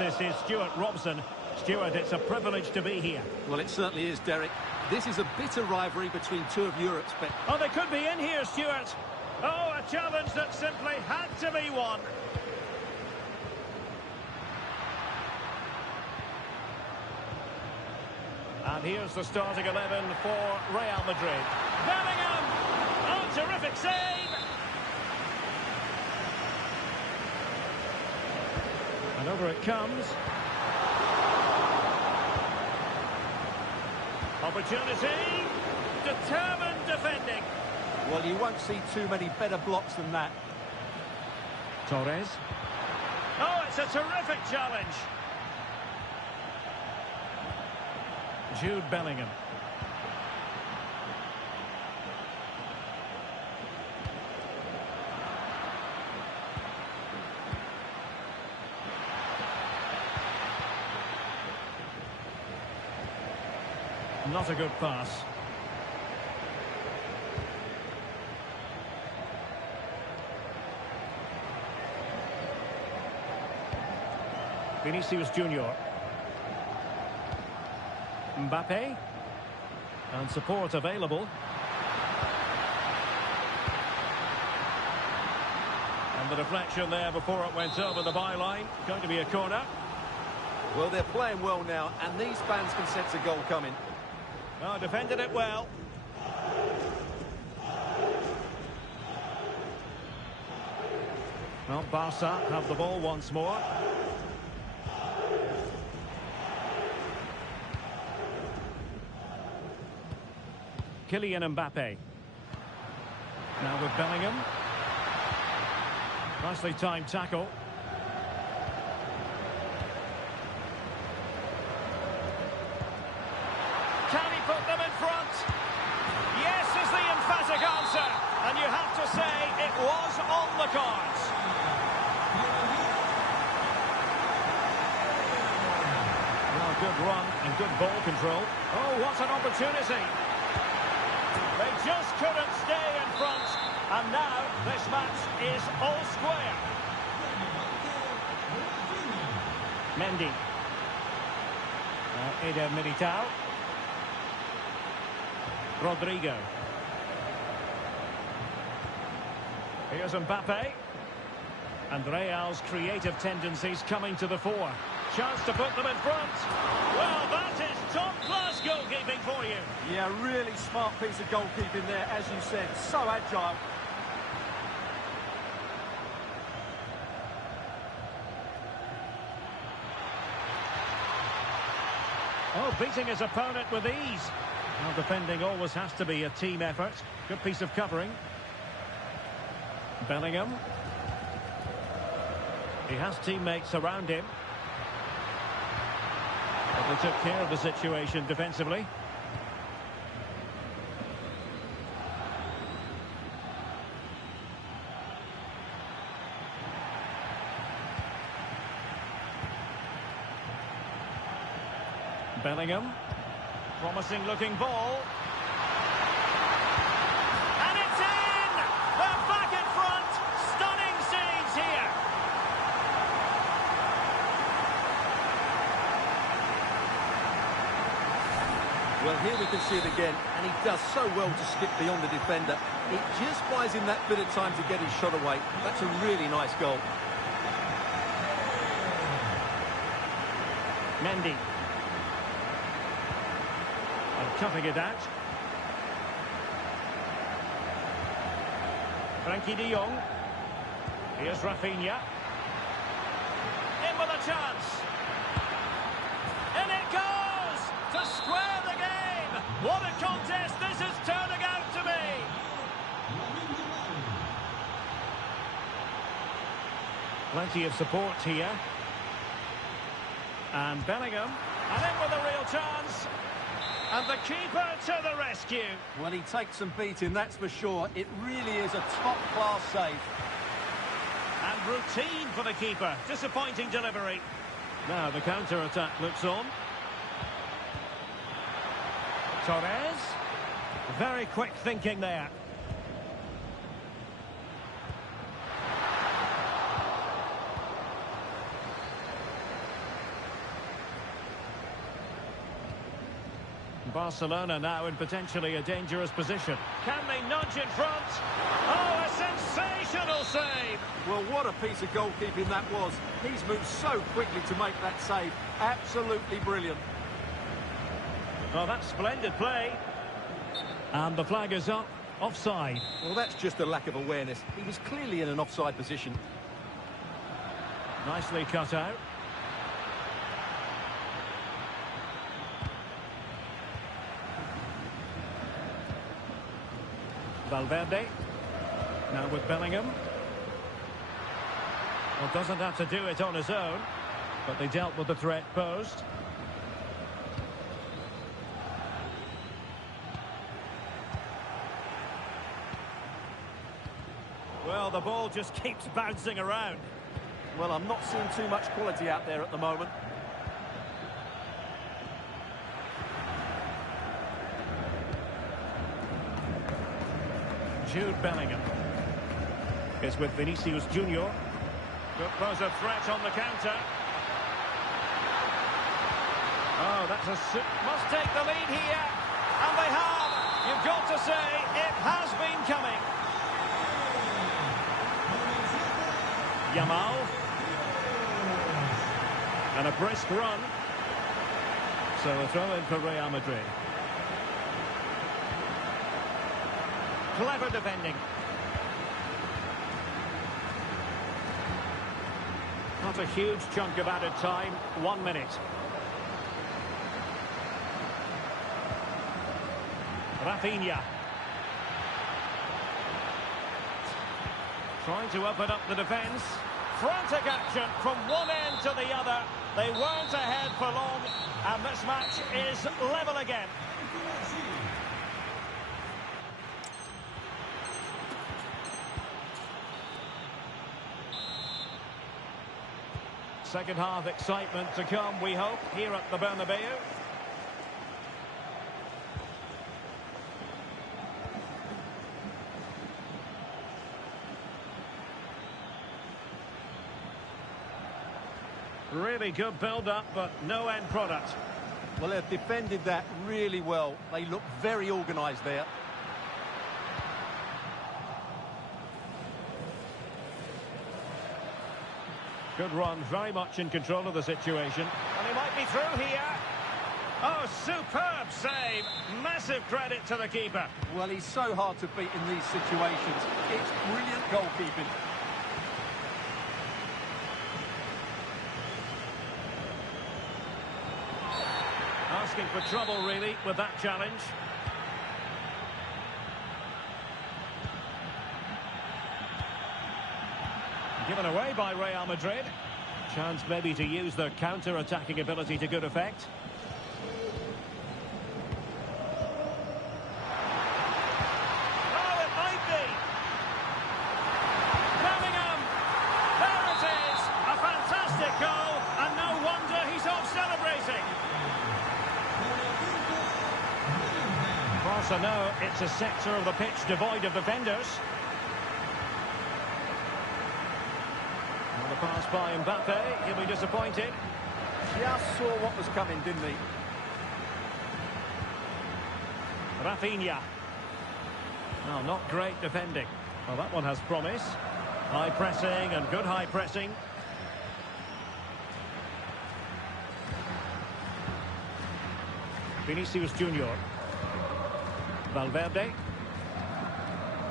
analysis is Stuart Robson. Stuart, it's a privilege to be here. Well, it certainly is, Derek. This is a bitter rivalry between two of Europe's best. Oh, they could be in here, Stuart. Oh, a challenge that simply had to be won. And here's the starting 11 for Real Madrid. Bellingham! Oh, terrific save! And over it comes. Opportunity. Determined defending. Well, you won't see too many better blocks than that. Torres. Oh, it's a terrific challenge. Jude Bellingham. Not a good pass. Vinicius Junior. Mbappe. And support available. And the deflection there before it went over the byline. Going to be a corner. Well, they're playing well now, and these fans can sense a goal coming. Oh, defended it well. Well, Barca have the ball once more. Kylian Mbappe. Now with Bellingham. Nicely timed tackle. Can he put them in front? Yes is the emphatic answer. And you have to say it was on the cards. Well, good run and good ball control. Oh, what an opportunity. They just couldn't stay in front. And now this match is all square. Mendy. Eder Militao. Rodrigo. Here's Mbappe. And Real's creative tendencies coming to the fore. Chance to put them in front. Well, that is top-class goalkeeping for you. Yeah, really smart piece of goalkeeping there, as you said. So agile. Oh, beating his opponent with ease. Well, defending always has to be a team effort. Good piece of covering. Bellingham. He has teammates around him. But they took care of the situation defensively. Bellingham. Promising looking ball. And it's in! They're back in front! Stunning scenes here! Well, here we can see it again, and he does so well to skip beyond the defender. It just buys him that bit of time to get his shot away. That's a really nice goal. Mendy. Cutting it out. Frankie de Jong. Here's Rafinha. In with a chance. And it goes to square the game. What a contest this is turning out to be. Plenty of support here. And Bellingham. And in with a real chance. And the keeper to the rescue. Well, he takes some beating, that's for sure. It really is a top-class save. And routine for the keeper. Disappointing delivery. Now the counter-attack looks on. Torres. Very quick thinking there. Barcelona now in potentially a dangerous position. Can they nudge in front? Oh, a sensational save! Well, what a piece of goalkeeping that was. He's moved so quickly to make that save. Absolutely brilliant. Oh, that's splendid play. And the flag is up. Offside. Well, that's just a lack of awareness. He was clearly in an offside position. Nicely cut out. Valverde. Now with Bellingham. Well, doesn't have to do it on his own, but they dealt with the threat posed. Well, the ball just keeps bouncing around. Well, I'm not seeing too much quality out there at the moment. Jude Bellingham is with Vinicius Junior. Could pose a threat on the counter. Oh, that's must take the lead here. And they have. You've got to say, it has been coming. Yamal. And a brisk run. So a throw in for Real Madrid. Clever defending. Not a huge chunk of added time. 1 minute. Rafinha. Trying to open up the defence. Frantic action from one end to the other. They weren't ahead for long, and this match is level again. Second half excitement to come, we hope, here at the Bernabeu. Really good build-up, but no end product. Well, they've defended that really well. They look very organised there. Good run, very much in control of the situation. And he might be through here. Oh, superb save. Massive credit to the keeper. Well, he's so hard to beat in these situations. It's brilliant goalkeeping. Asking for trouble, really, with that challenge. Given away by Real Madrid. Chance maybe to use their counter-attacking ability to good effect. Oh, it might be! Bellingham! There it is! A fantastic goal, and no wonder he's off celebrating. Barca know it's a sector of the pitch devoid of defenders. The pass by Mbappe, he'll be disappointed. Just saw what was coming, didn't he? Rafinha. Oh, not great defending. Well, that one has promise. High pressing and good high pressing. Vinicius Junior. Valverde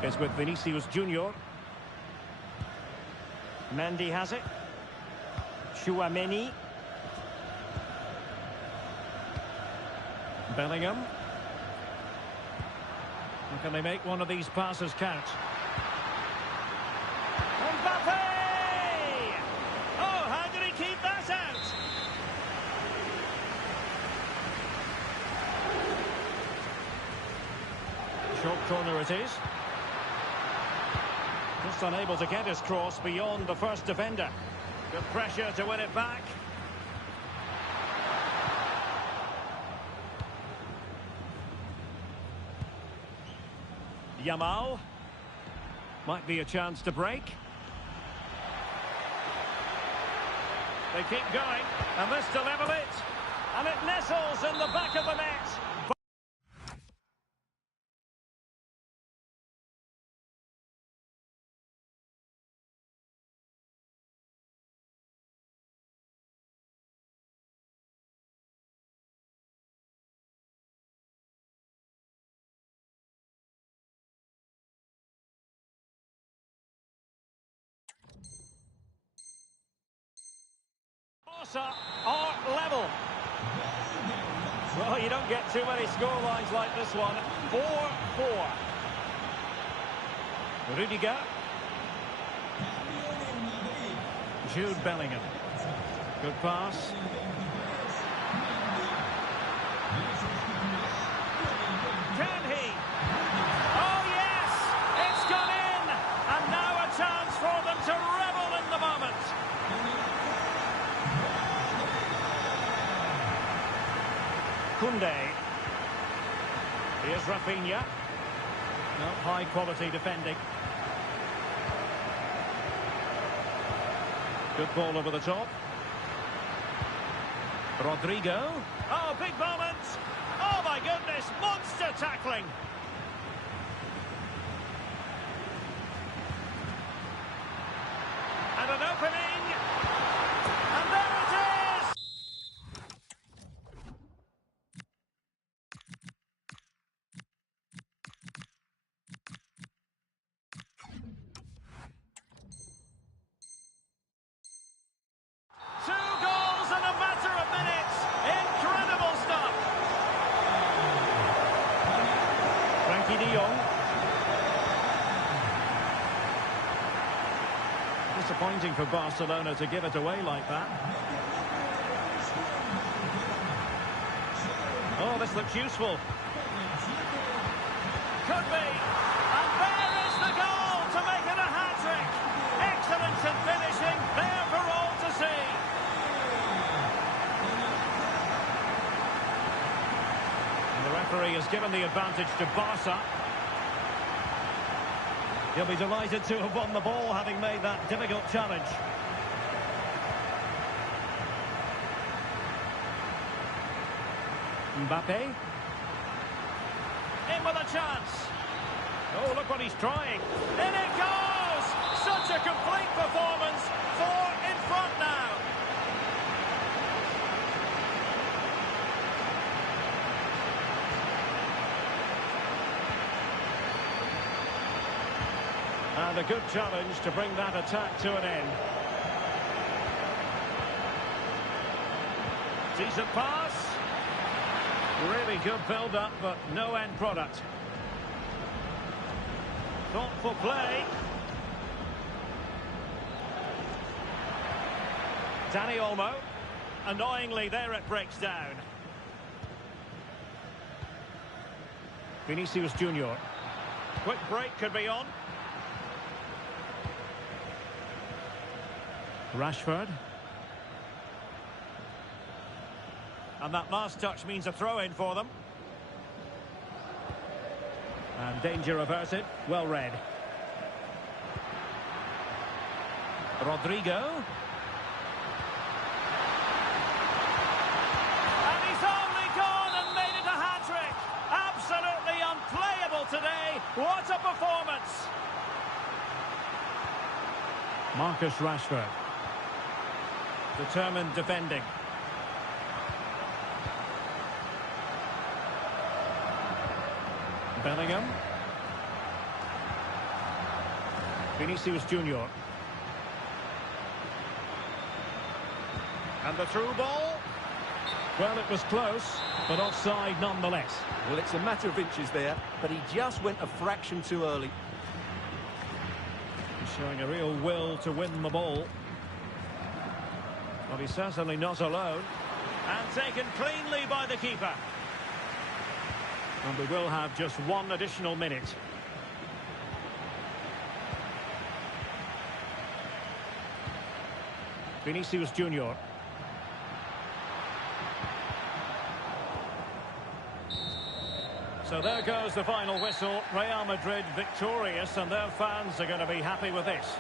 is with Vinicius Junior. Mendy has it. Tchouaméni. Bellingham. And can they make one of these passes count? Mbappe! Oh, how did he keep that out? Short corner it is. Just unable to get his cross beyond the first defender. Good pressure to win it back. Yamal. Might be a chance to break. They keep going, and this to level it. And it nestles in the back of the net. Barca are level. Well, you don't get too many scorelines like this one. 4-4. Rudiger. Jude Bellingham. Good pass. Can he? Oh, yes! It's gone in! And now a chance for them to revel in the moment. Koundé. Here's Rafinha. No, high-quality defending. Good ball over the top. Rodrigo. Oh, big moment. Oh, my goodness. Monster tackling. And an opening. And there it is. Two goals in a matter of minutes. Incredible stuff. Frankie de Jong. Disappointing for Barcelona to give it away like that. Oh, this looks useful. Could be. And there is the goal to make it a hat-trick. Excellence in finishing, there for all to see. And the referee has given the advantage to Barca. He'll be delighted to have won the ball, having made that difficult challenge. Mbappe. In with a chance. Oh, look what he's trying. In it goes! Such a complete performance. 4 in front now. And a good challenge to bring that attack to an end. Decent pass. Really good build-up, but no end product. Thoughtful play. Dani Olmo. Annoyingly, there it breaks down. Vinicius Junior. Quick break could be on. Rashford. And that last touch means a throw-in for them. And danger averted. Well read. Rodrigo. And he's only gone and made it a hat-trick. Absolutely unplayable today. What a performance. Marcus Rashford. Determined defending. Bellingham. Vinicius Junior. And the through ball. Well, it was close, but offside nonetheless. Well, it's a matter of inches there, but he just went a fraction too early. He's showing a real will to win the ball. Well, he's certainly not alone. And taken cleanly by the keeper. And we will have just one additional minute. Vinicius Junior. So there goes the final whistle. Real Madrid victorious, and their fans are going to be happy with this.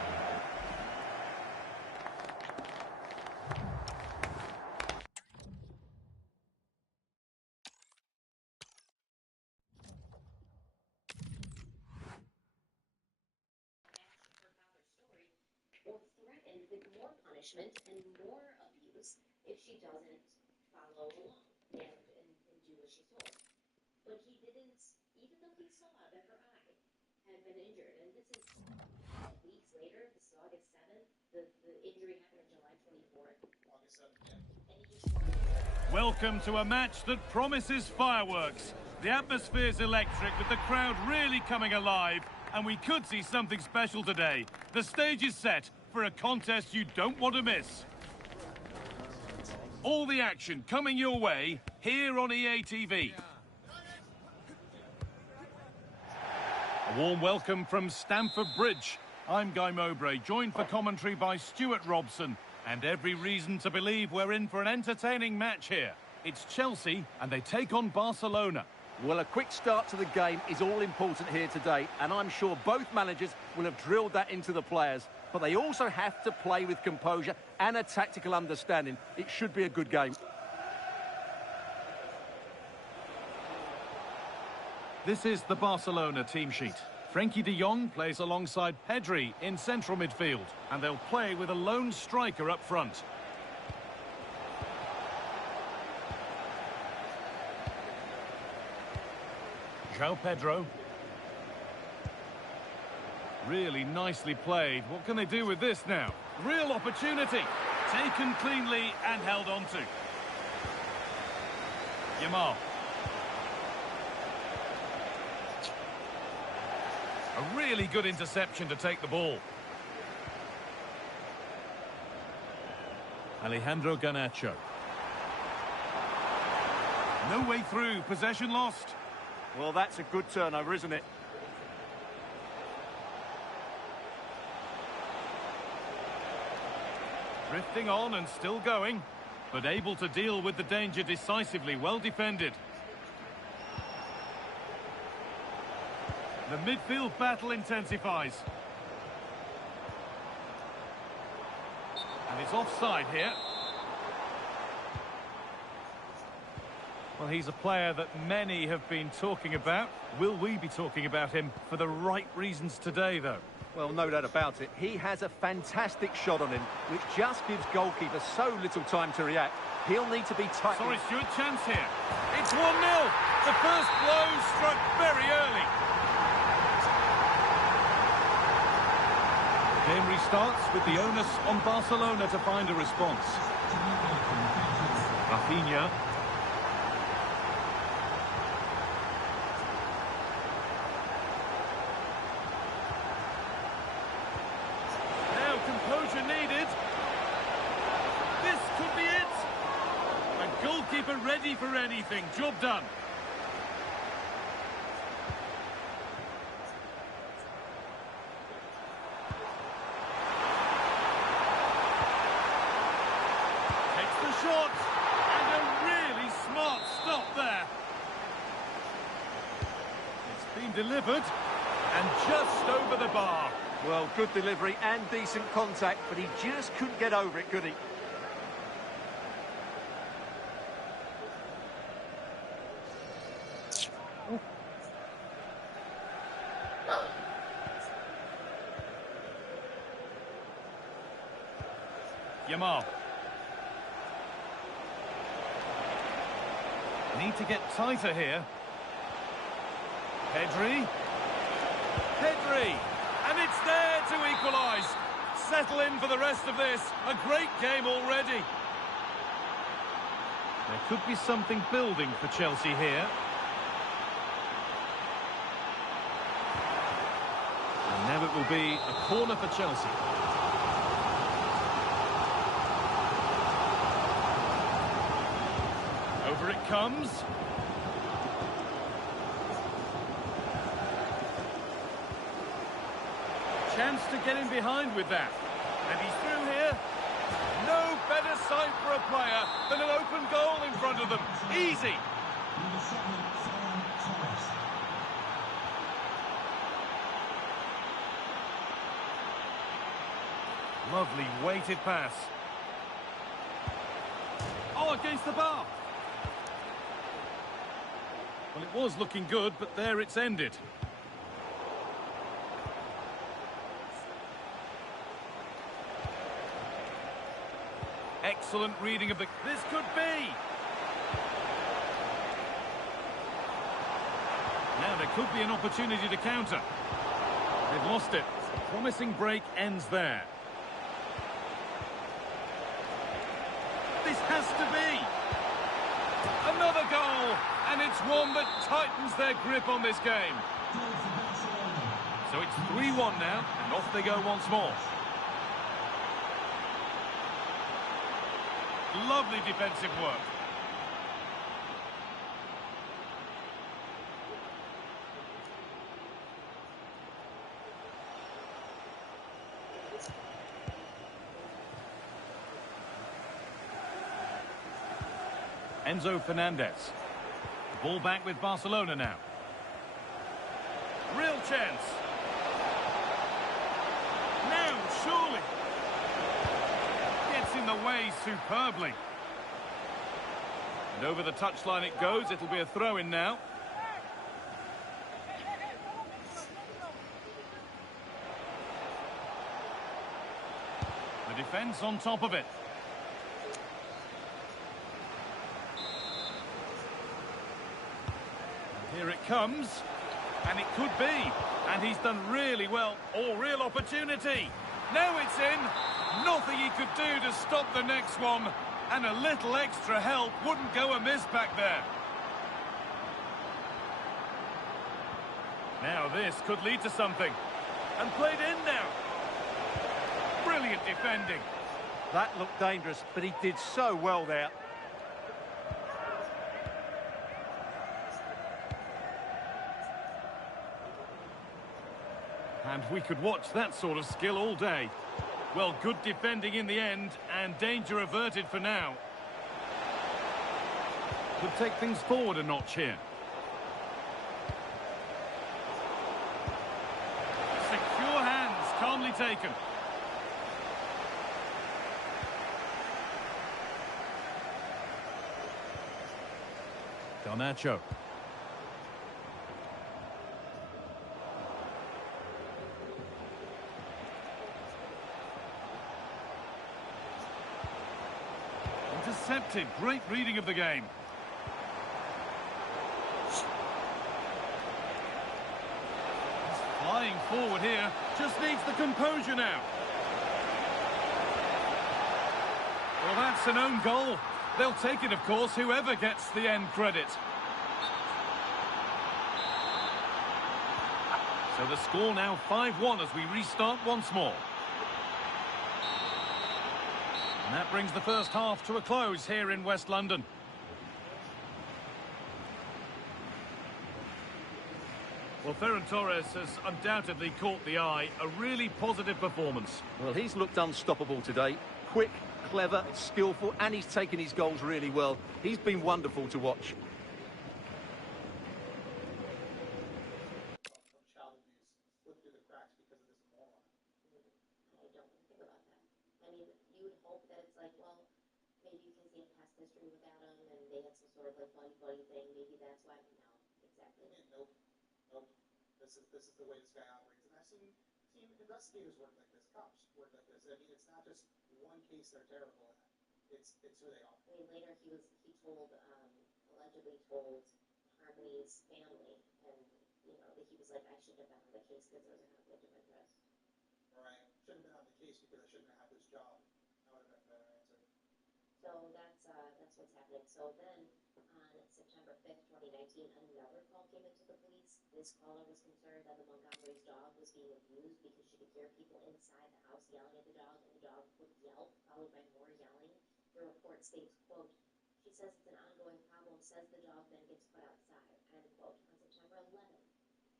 And more abuse if she doesn't follow along and do what she's told. But he didn't, even though he saw that her eye had been injured. And this is weeks later, this is August 7th. The injury happened on July 24th. August Welcome to a match that promises fireworks. The atmosphere's electric, with the crowd really coming alive, and we could see something special today. The stage is set for a contest you don't want to miss. All the action coming your way here on EA TV. A warm welcome from Stamford Bridge. I'm Guy Mowbray, joined for commentary by Stuart Robson. And every reason to believe we're in for an entertaining match here. It's Chelsea, and they take on Barcelona. Well, a quick start to the game is all important here today, and I'm sure both managers will have drilled that into the players. But they also have to play with composure and a tactical understanding. It should be a good game. This is the Barcelona team sheet. Frenkie de Jong plays alongside Pedri in central midfield, and they'll play with a lone striker up front. João Pedro. Really nicely played. What can they do with this now? Real opportunity. Taken cleanly and held on to. Yamal. A really good interception to take the ball. Alejandro Garnacho. No way through, possession lost. Well, that's a good turnover, isn't it? Drifting on and still going, but able to deal with the danger decisively, well defended. The midfield battle intensifies. And it's offside here. Well, he's a player that many have been talking about. Will we be talking about him for the right reasons today, though? Well, no doubt about it. He has a fantastic shot on him, which just gives goalkeepers so little time to react. He'll need to be tight. Sorry, Stuart, chance here. It's 1-0. The first blow struck very early. Game restarts with the onus on Barcelona to find a response. Rafinha. Now composure needed. This could be it. A goalkeeper ready for anything. Job done. Shot, and a really smart stop there. It's been delivered, and just over the bar. Well, good delivery and decent contact, but he just couldn't get over it, could he? Yamal. Need to get tighter here. Pedri. Pedri! And it's there to equalise. Settle in for the rest of this. A great game already. There could be something building for Chelsea here. And now it will be a corner for Chelsea. Over it comes. Chance to get in behind with that. And he's through here. No better sight for a player than an open goal in front of them. Easy. Lovely weighted pass. Oh, against the bar. Well, it was looking good, but there it's ended. Excellent reading of the... This could be! Now there could be an opportunity to counter. They've lost it. The promising break ends there. This has to be. Another goal, and it's one that tightens their grip on this game. So it's 3-1 now, and off they go once more. Lovely defensive work. Enzo Fernandez. The ball back with Barcelona now. Real chance. Now, surely. Gets in the way superbly. And over the touchline it goes. It'll be a throw-in now. The defence on top of it. Here it comes, and it could be, and he's done really well. Oh, real opportunity. Now it's in. Nothing he could do to stop the next one, and a little extra help wouldn't go amiss back there. Now this could lead to something, and played in now. Brilliant defending. That looked dangerous, but he did so well there. And we could watch that sort of skill all day. Well, good defending in the end, and danger averted for now. Could take things forward a notch here. Secure hands, calmly taken. Garnacho. Intercepted. Great reading of the game. He's flying forward here. Just needs the composure now. Well, that's an own goal. They'll take it, of course, whoever gets the end credit. So the score now 5-1 as we restart once more. And that brings the first half to a close here in West London. Well, Ferran Torres has undoubtedly caught the eye. A really positive performance. Well, he's looked unstoppable today. Quick, clever, skillful, and he's taken his goals really well. He's been wonderful to watch. Child abuse slip through the cracks because of this moron. I don't think about that. I mean, you would hope that it's like, well, maybe because he had past history with Adam and they had some sort of like buddy thing, maybe that's why. No, exactly. Nope. This is the way this guy operates. And I've seen investigators work like this, cops work like this. I mean, it's not just one case they're terrible at. It's who they are. I mean, later he told, allegedly told Harmony's family, and, you know, that he was like, I shouldn't have been on the case because there was a conflict of interest. Right. Shouldn't have been on the case because I shouldn't have had this job. That would have been a better answer. So that's what's happening. So then, on September 5th, 2019, another call came into the police. This caller was concerned that the Montgomery's dog was being abused because she could hear people inside the house yelling at the dog, and the dog would yelp, followed by more yelling. The report states, quote, she says it's an ongoing problem, says the dog then gets put outside, end quote. On September 11th,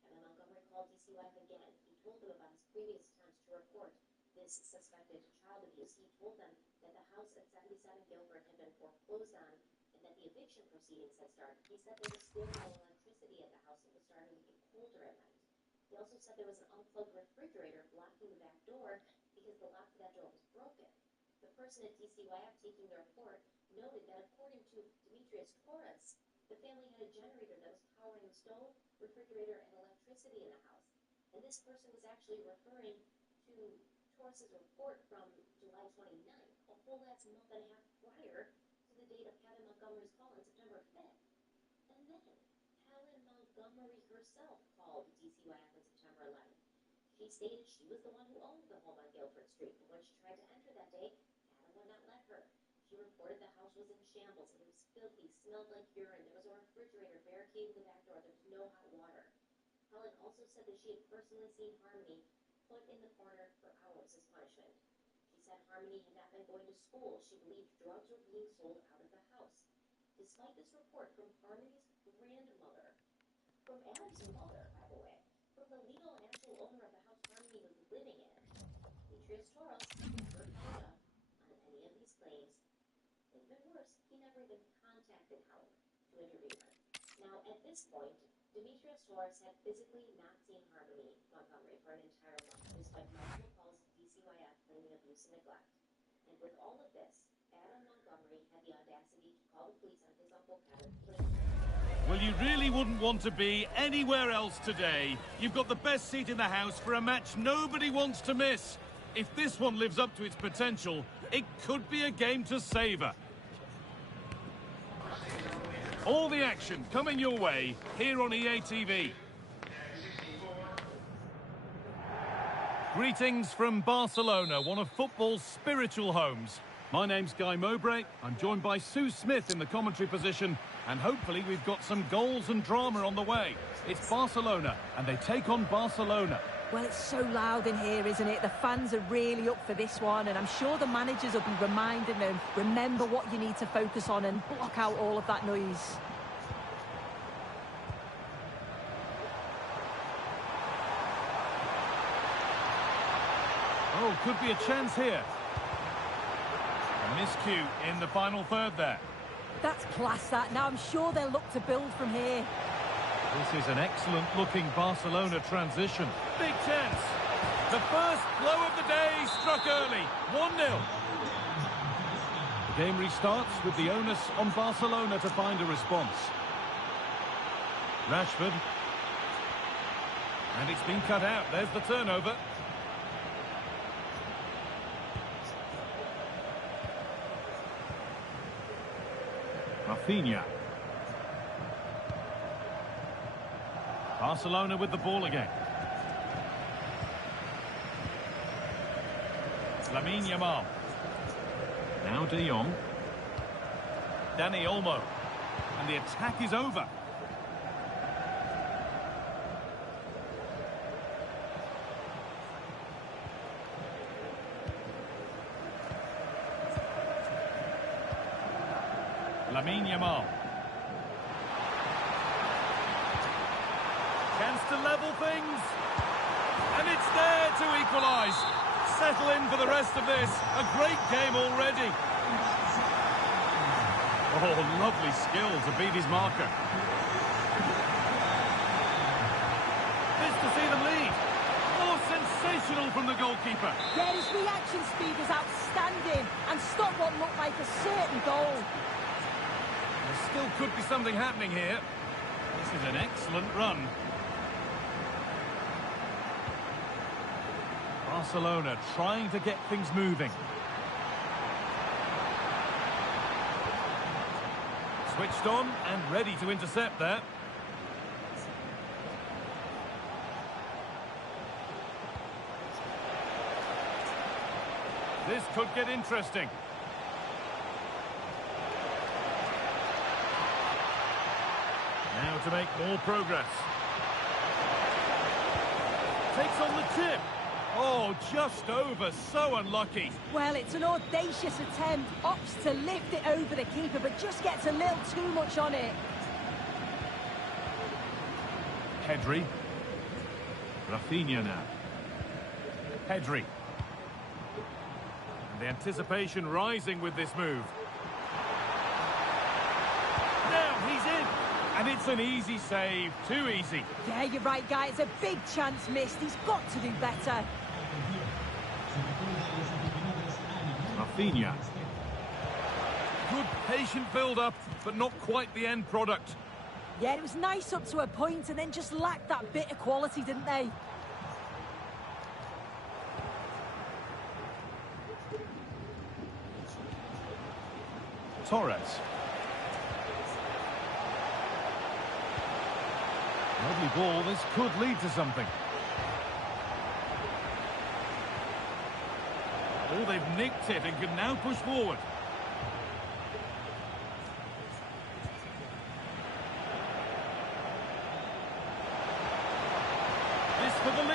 Kevin Montgomery called DC-Wife again. He told them about his previous attempts to report this suspected child abuse. He told them that the house at 77 Guilford had been foreclosed on and that the eviction proceedings had started. He said there was still no electricity at the house. It was starting to get colder at night. He also said there was an unplugged refrigerator blocking the back door because the lock to that door was broken. The person at DCYF taking the report noted that according to Demetrius Torres, the family had a generator that was powering the stove, refrigerator, and electricity in the house. And this person was actually referring to Torres' report from July 29th, a whole last month and a half prior to the date of Kevin Montgomery's call on September 5th. And then, Helen Montgomery herself called DCYF on September 11th. She stated she was the one who owned the home on Guilford Street, and when she tried to enter that day, Adam would not let her. She reported the house was in shambles and it was filthy, smelled like urine. There was a refrigerator barricading the back door. There was no hot water. Helen also said that she had personally seen Harmony put in the corner for hours as punishment. She said Harmony had not been going to school. She believed drugs were being sold out of the house. Despite this report from Harmony's grandmother, from Adam's mother, by the way, from the legal and actual owner of the house Harmony was living in, Demetrius Toros never followed up on any of these claims. Even worse, he never even contacted Helen to interview her. Now, at this point, Demetrius Toros had physically not seen Harmony Montgomery for an entire month, despite multiple calls to DCYF claiming abuse and neglect. And with all of this, Adam Montgomery had the audacity to call the police on his uncle Kevin. Well, you really wouldn't want to be anywhere else today. You've got the best seat in the house for a match nobody wants to miss. If this one lives up to its potential, it could be a game to savour. All the action coming your way here on EA TV. Greetings from Barcelona, one of football's spiritual homes. My name's Guy Mowbray. I'm joined by Sue Smith in the commentary position, and hopefully we've got some goals and drama on the way. It's Barcelona, and they take on Barcelona. Well, it's so loud in here, isn't it? The fans are really up for this one, and I'm sure the managers will be reminding them, remember what you need to focus on and block out all of that noise. Oh, could be a chance here. A miscue in the final third there. That's class, that. Now I'm sure they'll look to build from here. This is an excellent-looking Barcelona transition. Big chance. The first blow of the day struck early. 1-0. The game restarts with the onus on Barcelona to find a response. Rashford. And it's been cut out. There's the turnover. Rafinha. Barcelona with the ball again. Lamine Yamal. Now De Jong. Dani Olmo. And the attack is over. Lamine Yamal. Chance to level things. And it's there to equalise. Settle in for the rest of this. A great game already. Oh, lovely skill to beat his marker. This to see them lead. Oh, sensational from the goalkeeper. Yeah, his reaction speed was outstanding and stopped what looked like a certain goal. There still could be something happening here. This is an excellent run. Barcelona trying to get things moving. Switched on and ready to intercept there. This could get interesting. Now to make more progress. Takes on the tip. Oh, just over. So unlucky. Well, it's an audacious attempt. Opts to lift it over the keeper, but just gets a little too much on it. Pedri. Rafinha now. Pedri. And the anticipation rising with this move. Now he's in. And it's an easy save. Too easy. Yeah, you're right, Guy. It's a big chance missed. He's got to do better. Rafinha. Good patient build-up, but not quite the end product. Yeah, it was nice up to a point and then just lacked that bit of quality, didn't they? Torres. Lovely ball. This could lead to something. Oh, they've nicked it and can now push forward.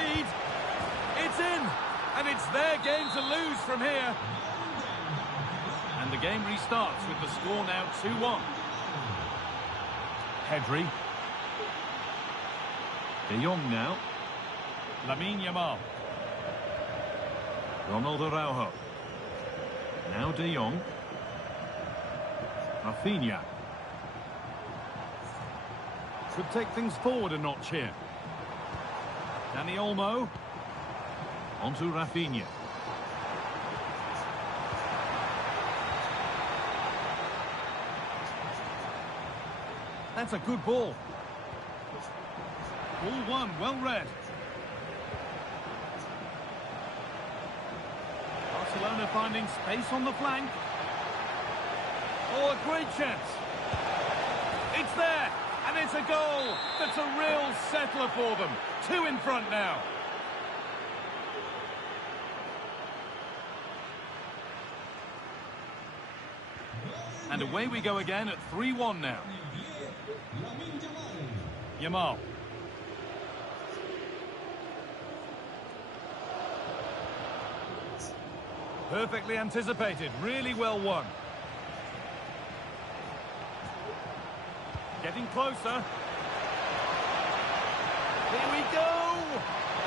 lead. It's in, and it's their game to lose from here. And the game restarts with the score now 2-1. Pedri. De Jong now. Lamine Yamal. Ronald Araujo. Now De Jong. Rafinha. Could take things forward a notch here. Dani Olmo. Onto Rafinha. That's a good ball. Ball one, well read. Barcelona finding space on the flank. Oh, a great chance. It's there, and it's a goal. That's a real settler for them. 2 in front now. And away we go again at 3-1 now. Yamal. Perfectly anticipated, really well won. Getting closer. Here we go!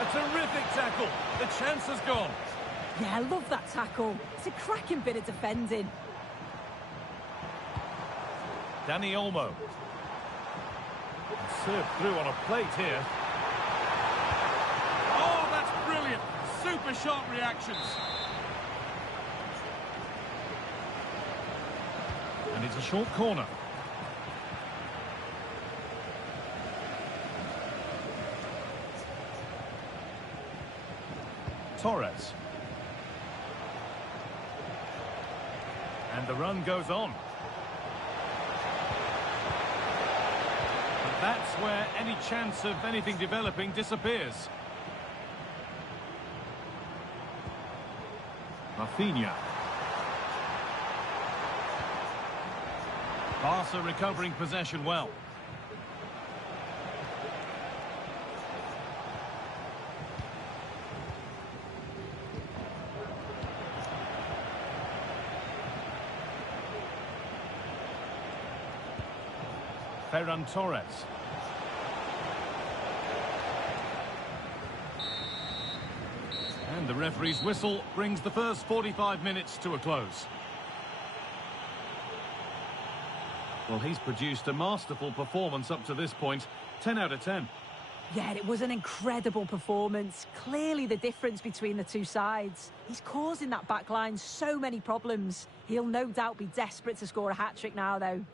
A terrific tackle. The chance has gone. Yeah, I love that tackle. It's a cracking bit of defending. Dani Olmo. Served through on a plate here. Oh, that's brilliant. Super shot reactions. And it's a short corner. Torres. And the run goes on. But that's where any chance of anything developing disappears. Rafinha. Barca recovering possession well. Ferran Torres. And the referee's whistle brings the first 45 minutes to a close. Well, he's produced a masterful performance up to this point. 10 out of 10. Yeah, it was an incredible performance. Clearly the difference between the two sides. He's causing that back line so many problems. He'll no doubt be desperate to score a hat-trick now, though.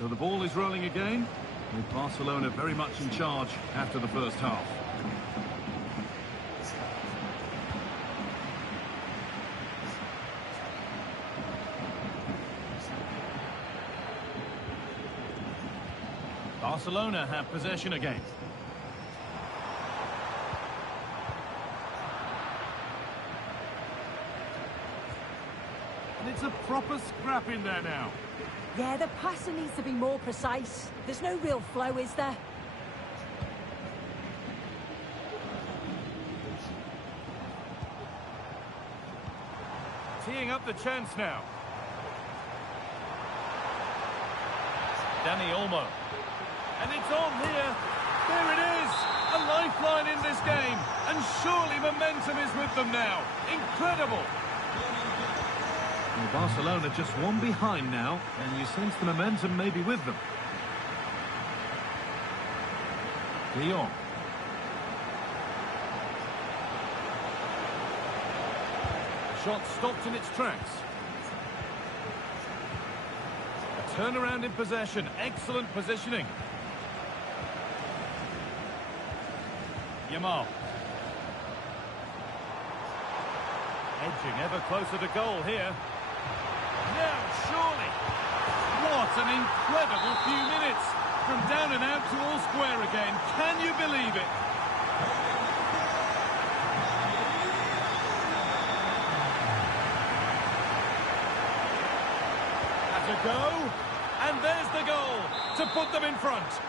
So the ball is rolling again, with Barcelona very much in charge after the first half. Barcelona have possession again. And it's a proper scrap in there now. Yeah, the passing needs to be more precise. There's no real flow, is there? Teeing up the chance now. Dani Olmo. And it's on here. There it is. A lifeline in this game. And surely momentum is with them now. Incredible. Well, Barcelona just one behind now, and you sense the momentum may be with them. De Jong. Shot stopped in its tracks. A turnaround in possession. Excellent positioning. Yamal. Edging ever closer to goal here. Now, surely. What an incredible few minutes. From down and out to all square again. Can you believe it? That's a go. And there's the goal to put them in front.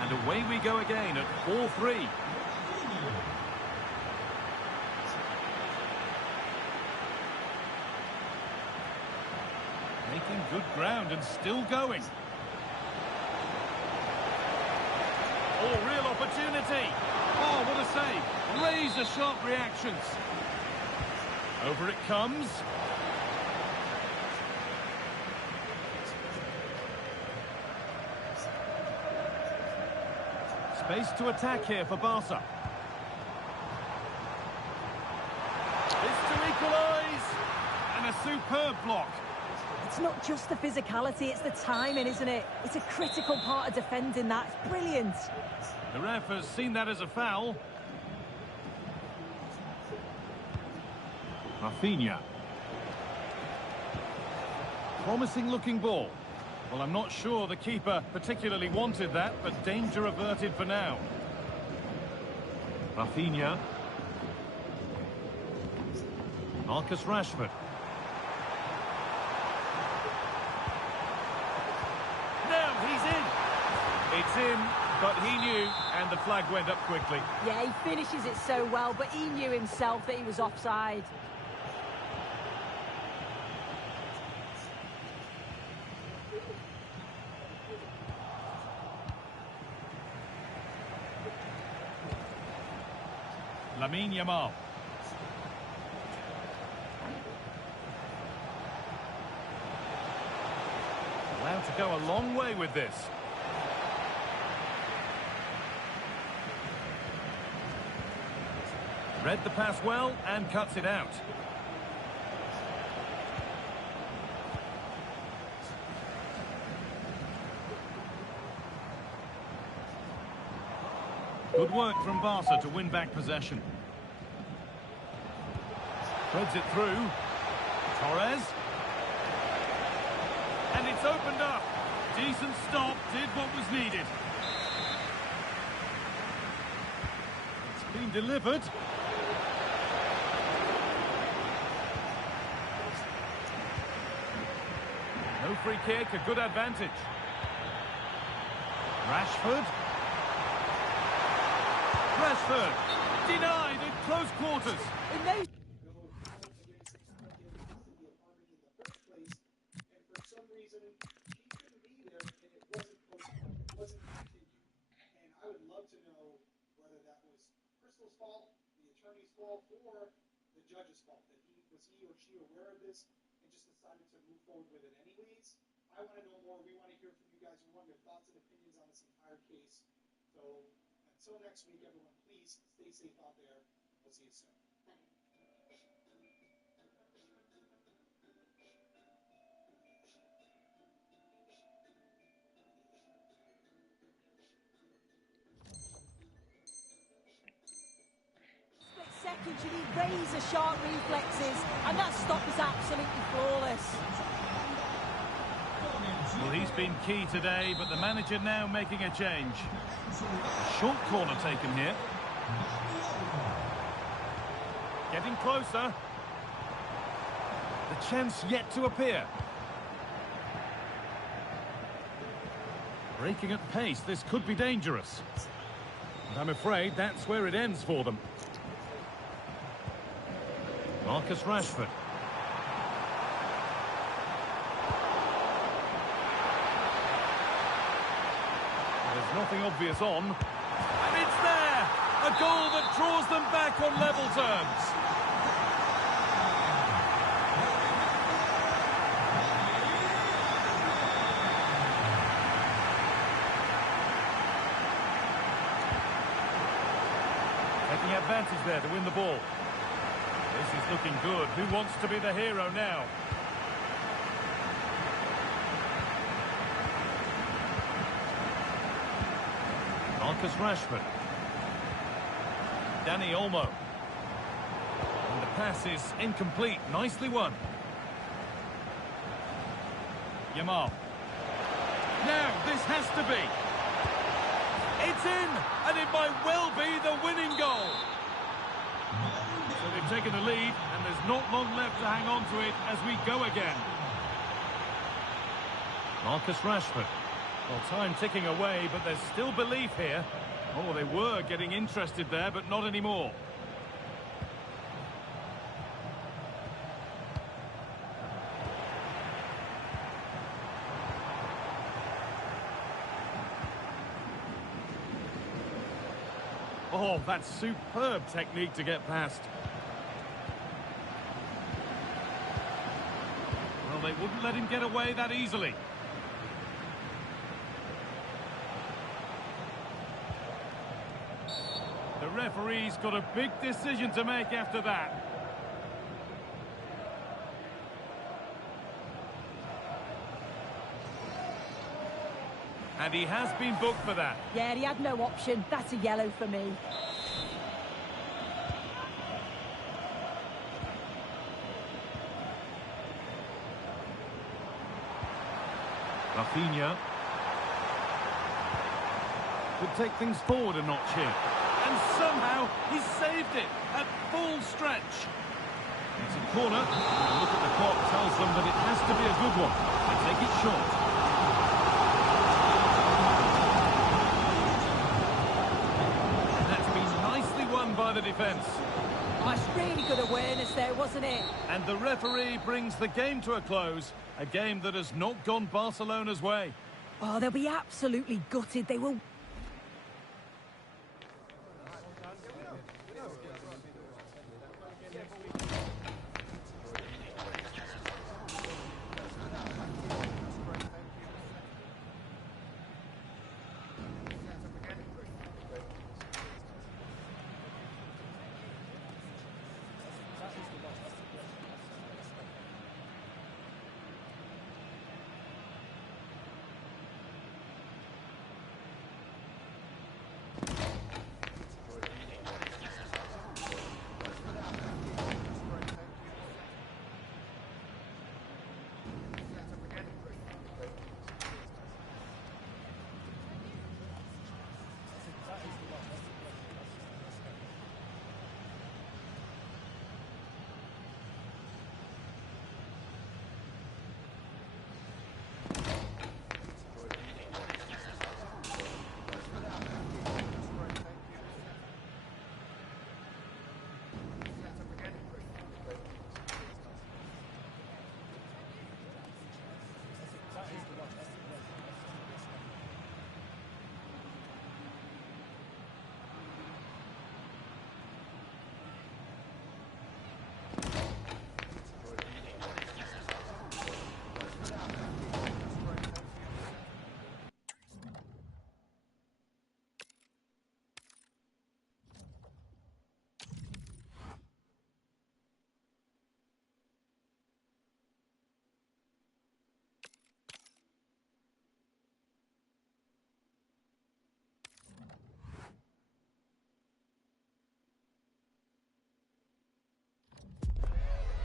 And away we go again at 4-3. Making good ground and still going. Oh, real opportunity. Oh, what a save. Razor-sharp reactions. Over it comes. Space to attack here for Barca. It's to equalise. And a superb block. It's not just the physicality, it's the timing, isn't it? It's a critical part of defending that. It's brilliant. The ref has seen that as a foul. Rafinha. Promising looking ball. Well, I'm not sure the keeper particularly wanted that, but danger averted for now. Rafinha. Marcus Rashford. Now he's in. It's in, but he knew, and the flag went up quickly. Yeah, he finishes it so well, but he knew himself that he was offside. Lamine Yamal. Allowed to go a long way with this. Read the pass well and cuts it out. Good work from Barca to win back possession. Threads it through. Torres. And it's opened up. Decent stop, did what was needed. It's been delivered. No free kick, a good advantage. Rashford. Rashford. Denied in close quarters. In those or the judge's fault, that he or she aware of this and just decided to move forward with it anyways. I want to know more. We want to hear from you guys. We want your thoughts and opinions on this entire case. So until next week, everyone, please stay safe out there. We'll see you soon. you need razor-sharp reflexes, and that stop is absolutely flawless. Well, he's been key today, but the manager now making a change. A short corner taken here. Getting closer. The chance yet to appear. Breaking at pace, this could be dangerous. And I'm afraid that's where it ends for them. Marcus Rashford. There's nothing obvious on. And it's there! A goal that draws them back on level terms. taking advantage there to win the ball. This is looking good. Who wants to be the hero now? Marcus Rashford. Dani Olmo. And the pass is incomplete. Nicely won. Yamal. Now, this has to be. It's in, and it might well be the winning goal. So they've taken the lead, and there's not long left to hang on to it as we go again. Marcus Rashford. Well, time ticking away, but there's still belief here. Oh, they were getting interested there, but not anymore. Oh, that's superb technique to get past. Well, they wouldn't let him get away that easily. The referee's got a big decision to make after that. And he has been booked for that. Yeah, he had no option. That's a yellow for me. Rafinha could take things forward a notch here. And somehow he's saved it at full stretch. It's a corner. A look at the clock tells them that it has to be a good one. They take it short. By the defence. Oh, it's really good awareness there, wasn't it? And the referee brings the game to a close. A game that has not gone Barcelona's way. Oh, they'll be absolutely gutted. They will.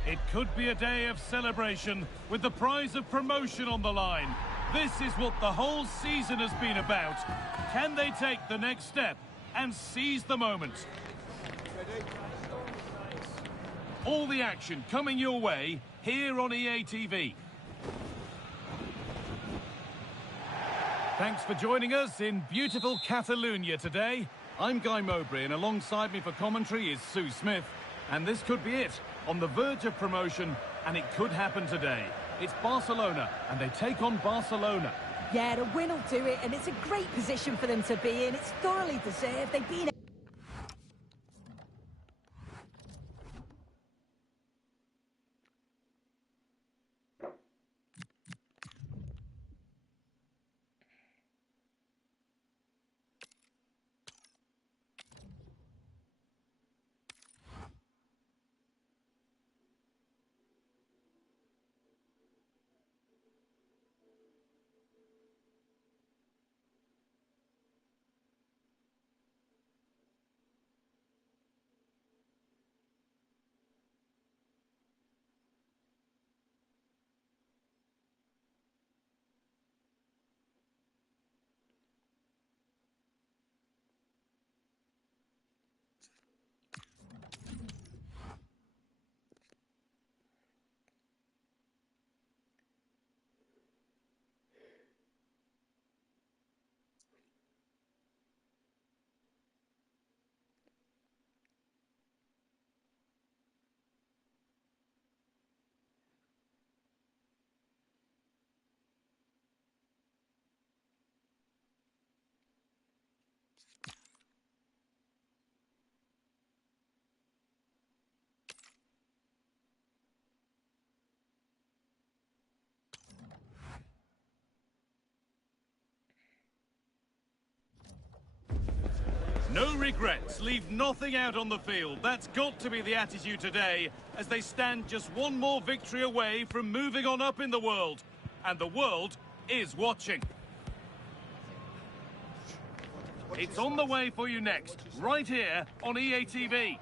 It could be a day of celebration with the prize of promotion on the line. This is what the whole season has been about. Can they take the next step and seize the moment? All the action coming your way here on EA TV. Thanks for joining us in beautiful Catalonia today. I'm Guy Mowbray, and alongside me for commentary is Sue Smith. And this could be it, on the verge of promotion, and it could happen today. It's Barcelona, and they take on Barcelona. Yeah, the win will do it, and it's a great position for them to be in. It's thoroughly deserved. They've been... No regrets, leave nothing out on the field. That's got to be the attitude today, as they stand just one more victory away from moving on up in the world. And the world is watching. It's on the way for you next, right here on EA TV.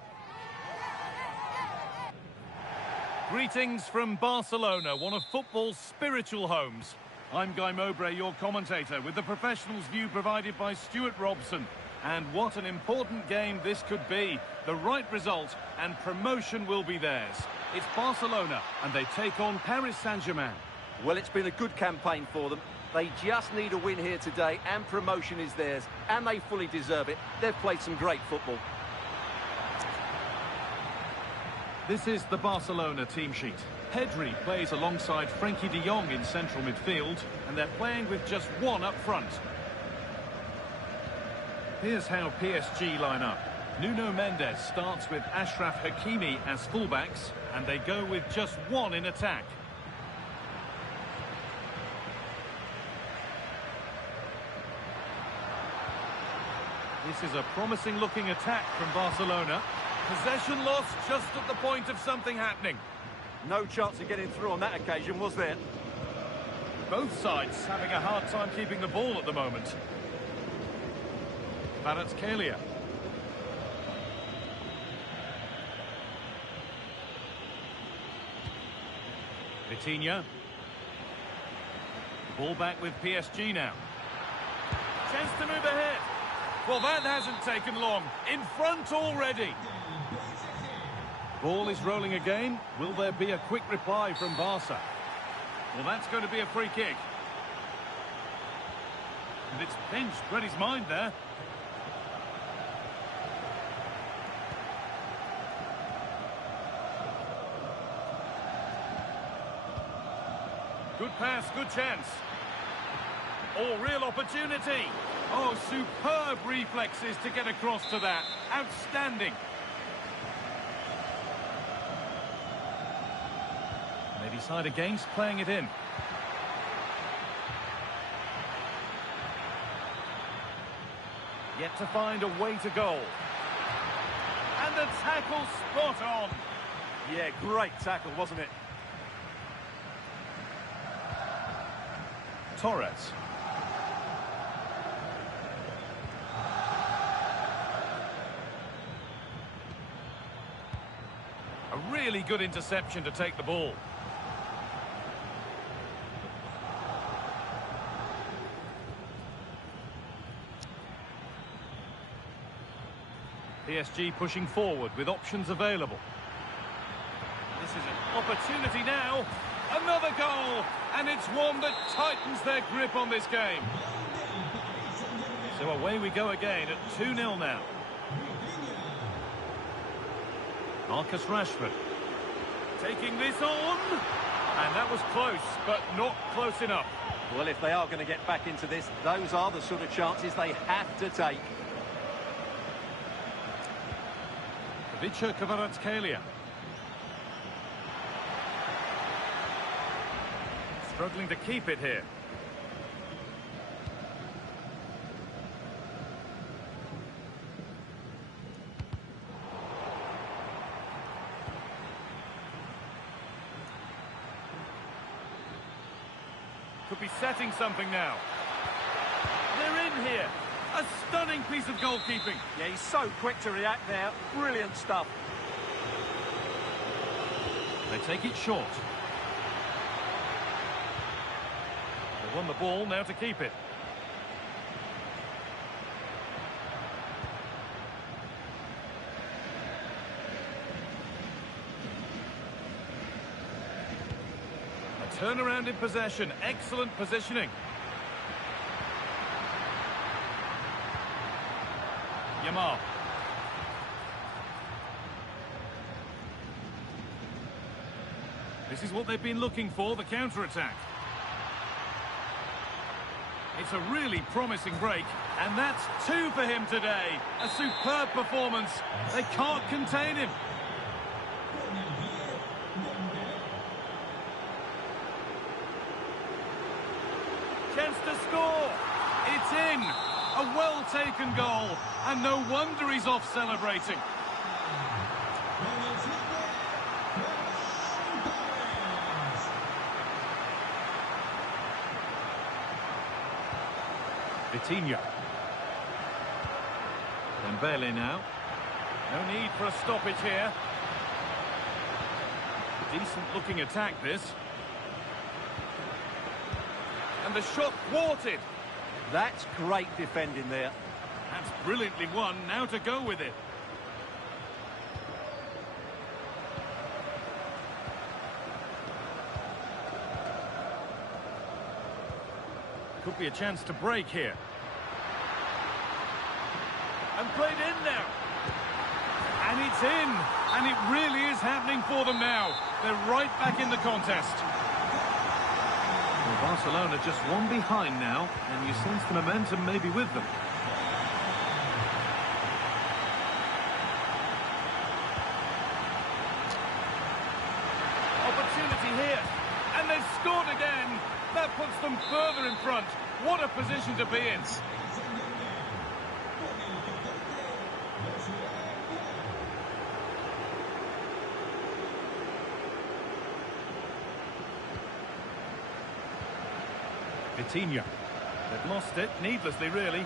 Greetings from Barcelona, one of football's spiritual homes. I'm Guy Mowbray, your commentator, with the professionals' view provided by Stuart Robson. And what an important game this could be. The right result and promotion will be theirs. It's Barcelona and they take on Paris Saint-Germain. Well, it's been a good campaign for them. They just need a win here today and promotion is theirs. And they fully deserve it. They've played some great football. This is the Barcelona team sheet. Pedri plays alongside Frenkie de Jong in central midfield, and they're playing with just one up front. Here's how PSG line up. Nuno Mendes starts with Achraf Hakimi as fullbacks, and they go with just one in attack. This is a promising-looking attack from Barcelona. Possession lost just at the point of something happening. No chance of getting through on that occasion, was there? Both sides having a hard time keeping the ball at the moment. Kvaratskhelia. Vitinha. Ball back with PSG now. Chance to move ahead. Well, that hasn't taken long. In front already. Ball is rolling again. Will there be a quick reply from Barca? Well, that's going to be a free kick. And it's pinched. Read his mind there. Good pass, good chance. Oh, real opportunity. Oh, superb reflexes to get across to that. Outstanding. They decide against playing it in. Yet to find a way to goal. And the tackle spot on. Yeah, great tackle, wasn't it? Torres. A really good interception to take the ball. PSG pushing forward with options available. This is an opportunity now. Another goal, and it's one that tightens their grip on this game. So away we go again at 2-0 now. Marcus Rashford taking this on, and that was close, but not close enough. Well, if they are going to get back into this, those are the sort of chances they have to take. Ivica Kvaratskhelia. Struggling to keep it here. Could be setting something now. They're in here. A stunning piece of goalkeeping. Yeah, he's so quick to react there. Brilliant stuff. They take it short. They won the ball, now to keep it. A turnaround in possession. Excellent positioning. Yamal. This is what they've been looking for, the counter-attack. It's a really promising break, and that's 2 for him today. A superb performance. They can't contain him. Chance to score. It's in. A well-taken goal, and no wonder he's off celebrating. Vitinha. Dembele now. No need for a stoppage here. Decent-looking attack, this. And the shot thwarted. That's great defending there. That's brilliantly won. Now to go with it. Could be a chance to break here. And played in now. And it's in. And it really is happening for them now. They're right back in the contest. Well, Barcelona just one behind now, and you sense the momentum maybe with them. Opportunity here. And they've scored again. That puts them further in front. What a position to be in. Vitinha. They've lost it, needlessly really.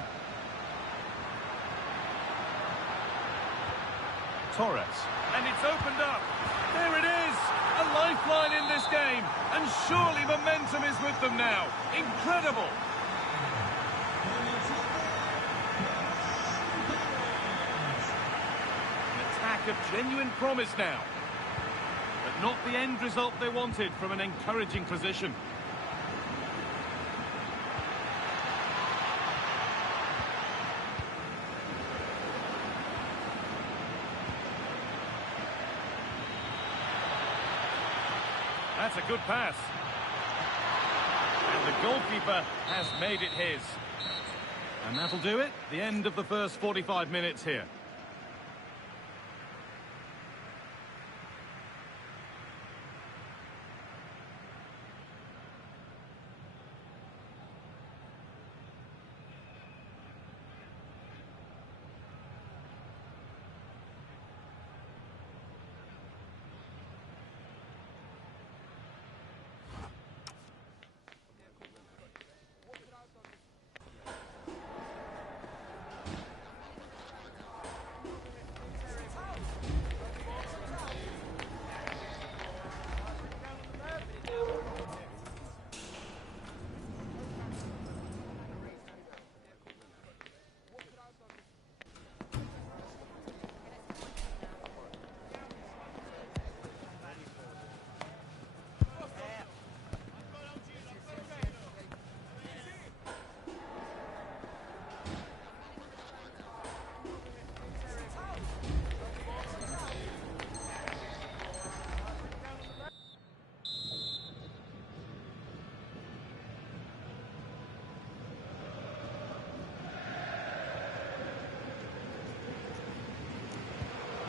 Torres. And it's opened up. There it is. A lifeline in this game. And surely momentum is with them now. Incredible. An attack of genuine promise now. But not the end result they wanted from an encouraging position. That's a good pass. And the goalkeeper has made it his. And that'll do it. The end of the first 45 minutes here.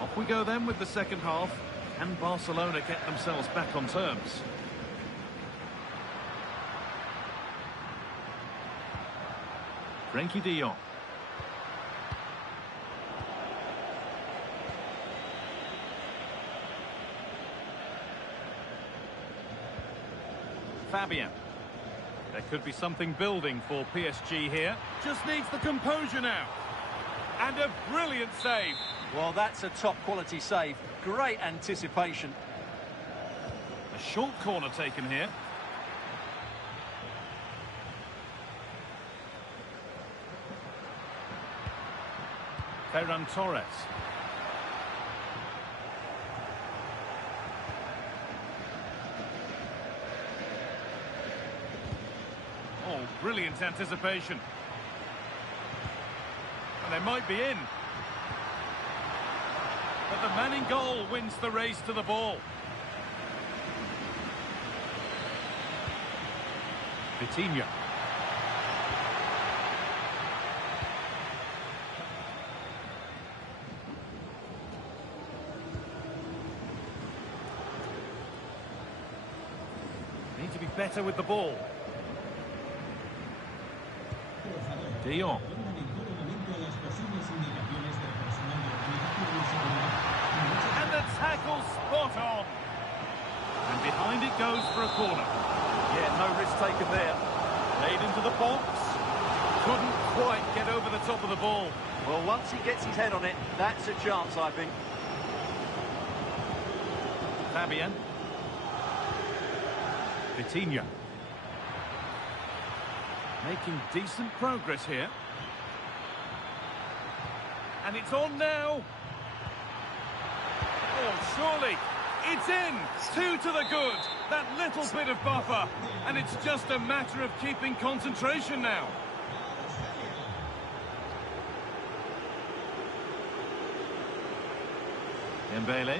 Off we go then with the second half. Can Barcelona get themselves back on terms? Frenkie de Jong. Fabian. There could be something building for PSG here. Just needs the composure now. And a brilliant save. Well, that's a top-quality save. Great anticipation. A short corner taken here. Ferran Torres. Oh, brilliant anticipation. And they might be in. But the man in goal wins the race to the ball. Vitinha. Need to be better with the ball. De Jong. And the tackle spot on. And behind it goes for a corner. Yeah, no risk taken there. Played into the box. Couldn't quite get over the top of the ball. Well, once he gets his head on it, that's a chance, I think. Fabian. Vitinha. Making decent progress here. And it's on now. Oh, surely. It's in. 2 to the good. That little bit of buffer. And it's just a matter of keeping concentration now. Dembele.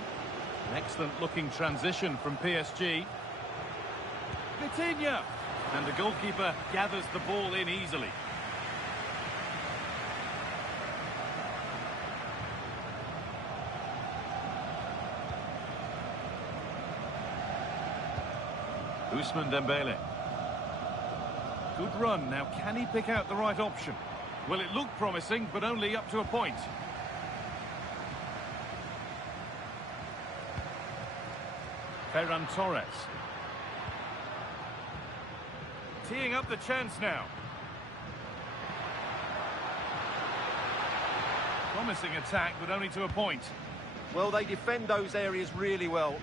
An excellent looking transition from PSG. Vitinha. And the goalkeeper gathers the ball in easily. Ousmane Dembele. Good run. Now, can he pick out the right option? Well, it looked promising, but only up to a point. Ferran Torres. Teeing up the chance now. Promising attack, but only to a point. Well, they defend those areas really well.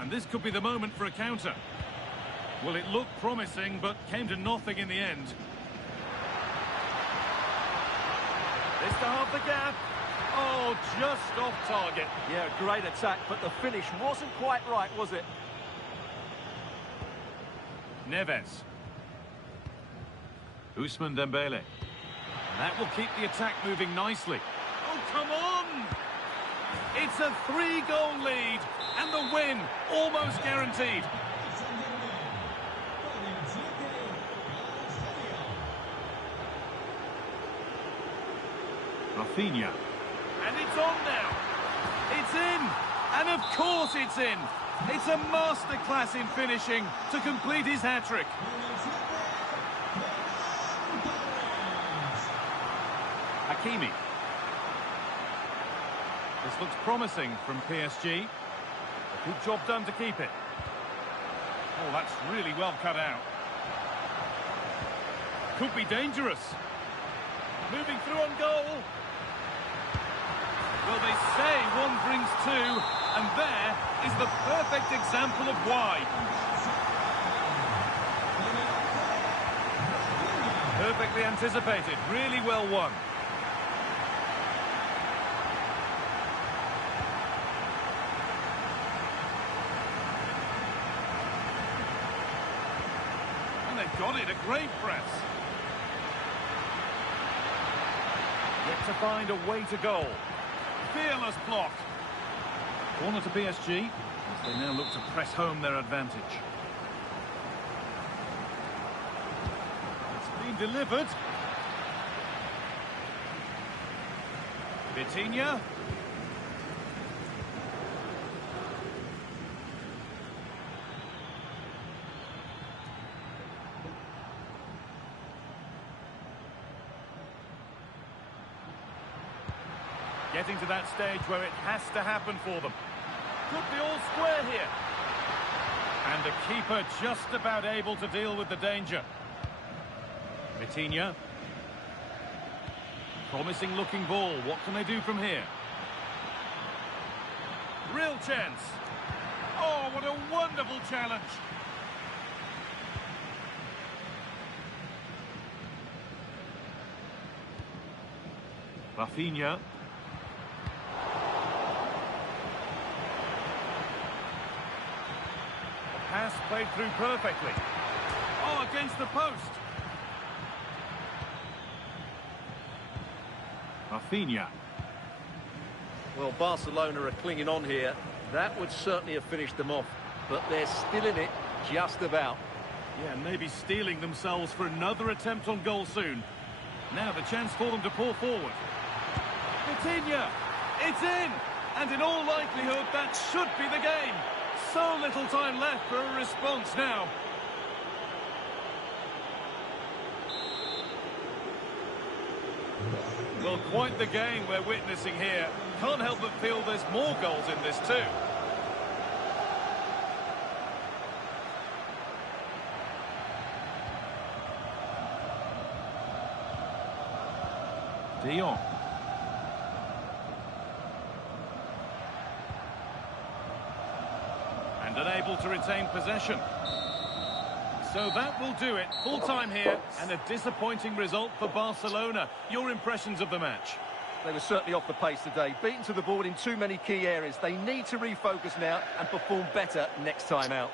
And this could be the moment for a counter. Well, it looked promising, but came to nothing in the end. This to half the gap. Oh, just off target. Yeah, great attack, but the finish wasn't quite right, was it? Neves. Ousmane Dembele. That will keep the attack moving nicely. Oh, come on! It's a 3-goal lead, and the win almost guaranteed. Rafinha. And it's on now. It's in. And of course it's in. It's a masterclass in finishing to complete his hat-trick. Hakimi. This looks promising from PSG. A good job done to keep it. Oh, that's really well cut out. Could be dangerous. Moving through on goal. Well, they say one brings two, and there is the perfect example of why. Perfectly anticipated, really well won. And they've got it, a great press. Yet to find a way to goal. Fearless block. Corner to PSG as they now look to press home their advantage. It's been delivered. Vitinha. Getting to that stage where it has to happen for them. Could be all square here. And the keeper just about able to deal with the danger. Vitinha. Promising looking ball. What can they do from here? Real chance. Oh, what a wonderful challenge. Rafinha. Pass played through perfectly. Oh, against the post. Rafinha. Well, Barcelona are clinging on here. That would certainly have finished them off. But they're still in it, just about. Yeah, maybe steeling themselves for another attempt on goal soon. Now the chance for them to pour forward. Vitinha. It's in. And in all likelihood, that should be the game. So little time left for a response now. Well, quite the game we're witnessing here. Can't help but feel there's more goals in this too. De Jong. And unable to retain possession. So that will do it. Full time here and a disappointing result for Barcelona. Your impressions of the match? They were certainly off the pace today. Beaten to the board in too many key areas. They need to refocus now and perform better next time out.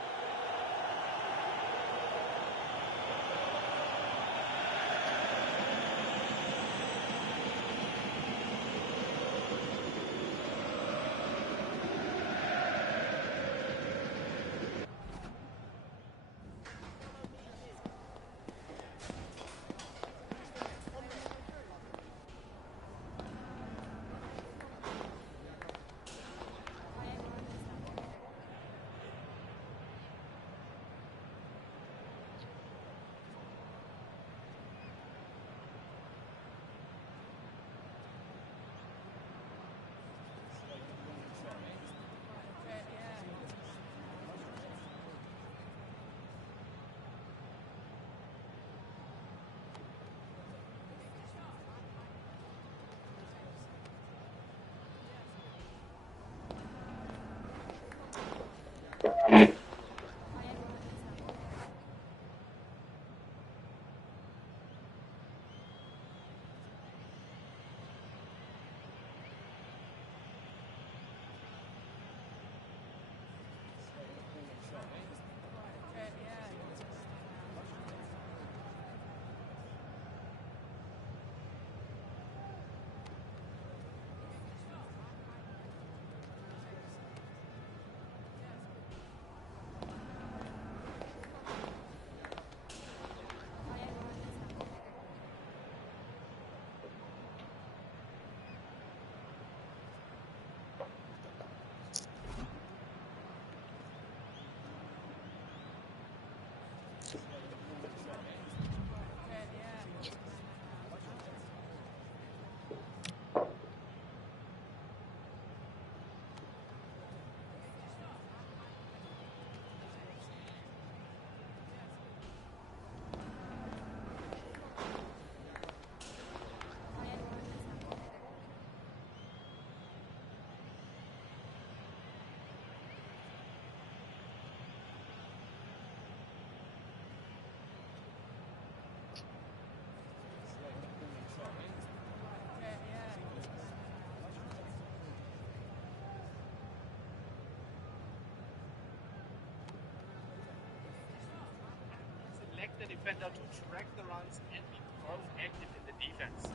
Select the defender to track the runs and be proactive in the defense.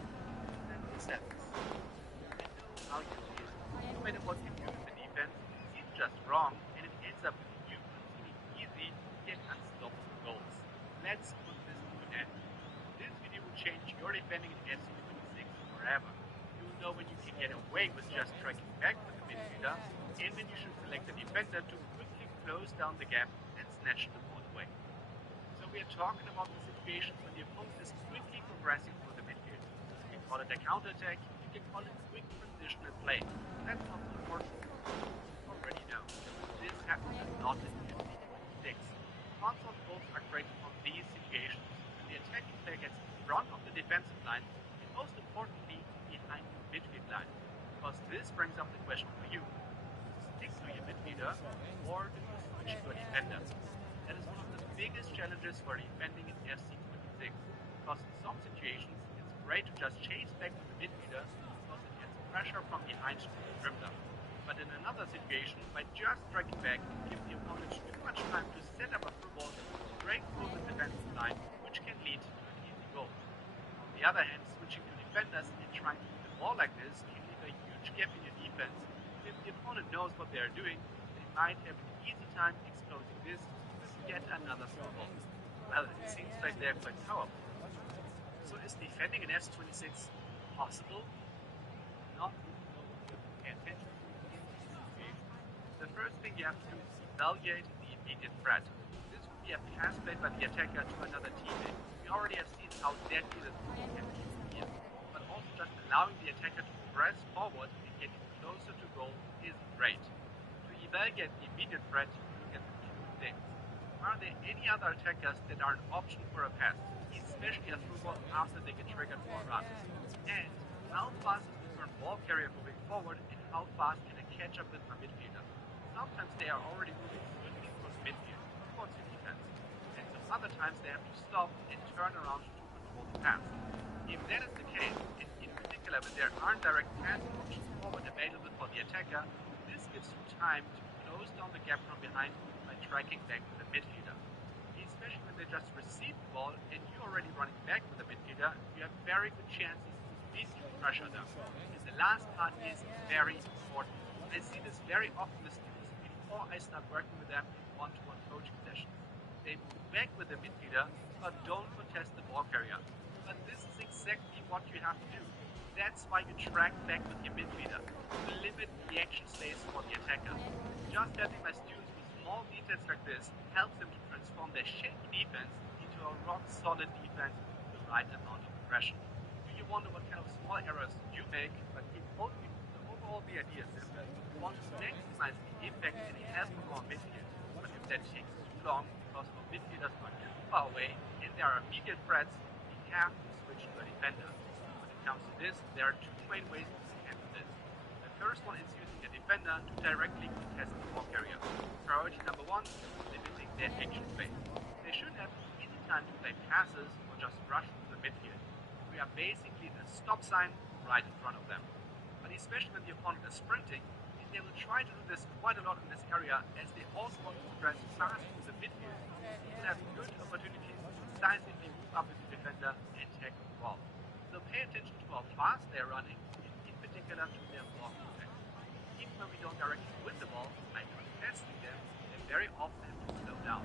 And this happens. I know how you feel. No matter what you do in the defense, it seems just wrong, and it ends up with you conceding easy yet unstoppable goals. Let's put this to an end. This video will change your defending in FC26 forever. You'll know when you can get away with just tracking back with the midfielder, and when you should select the defender to quickly close down the gap and snatch the ball away. So we are talking about the situations when the opponent is quickly progressing through the midfield. You can call it a counter-attack, you can call it quick transitional play. That's not so important. You already know. This happens a lot in FC26. Console goals are created from these situations when the attacking player gets in front of the defensive line and most importantly behind the midfield line. Because this brings up the question for you. Stick to your midfielder or do you switch to a defender? That is one of the biggest challenges for defending in FC26. Because in some situations it's great to just chase back with the midfielder because it gets pressure from behind to the dribbler. But in another situation, by just striking back, give the opponent too much time to set up a through ball, break through the defensive line, which can lead to an easy goal. On the other hand, switching to defenders and trying to win the ball like this can leave a huge gap in your defense. If the opponent knows what they are doing, they might have an easy time exposing this with yet another through ball. Well, it seems like they are quite powerful. So is defending in FC26 possible? Not pay attention. The first thing you have to do is evaluate the immediate threat. This would be a pass played by the attacker to another teammate. We already have seen how deadly this can be here, but also just allowing the attacker to press forward and getting closer to goal is great. To evaluate the immediate threat, you look at two things. Are there any other attackers that are an option for a pass, especially a through ball after they get triggered for a run? And how fast is the current ball carrier moving forward, and how fast can I catch up with my midfielder? Sometimes they are already moving swiftly across midfield towards the defense, and some other times they have to stop and turn around to control the pass. If that is the case, and in particular when there aren't direct passing options forward available for the attacker, this gives you time to close down the gap from behind by tracking back with the midfielder. Especially when they just receive the ball and you're already running back with the midfielder, you have very good chances to immediately pressure them. And the last part is very important. I see this very often with students before I start working with them in one-to-one coaching sessions. They move back with the midfielder, but don't contest the ball carrier. But this is exactly what you have to do. That's why you track back with your midfielder, to limit the action space for the attacker. Just helping my students with small details like this helps them to transform their shaky defense into a rock-solid defense with the right amount of aggression. Do you wonder what kind of small errors you make? But overall the idea is simple. We want to maximize the impact and help from our midfield. But if that takes too long because our midfielders are too far away and there are immediate threats, we have to switch to a defender. When it comes to this, there are two main ways to handle this. The first one is using a defender to directly contest the ball carrier. Priority number one, limiting their action space. They should have easy time to play passes or just rush through the midfield. We are basically a stop sign right in front of them. But especially when the opponent is sprinting, they will try to do this quite a lot in this area as they also want to press fast through the midfield. They will have good opportunities to decisively move up with the defender and tackle the ball. So pay attention to how fast they are running, and in particular to their ball movement. Even when we don't directly win the ball by contesting them, they very often have to slow down.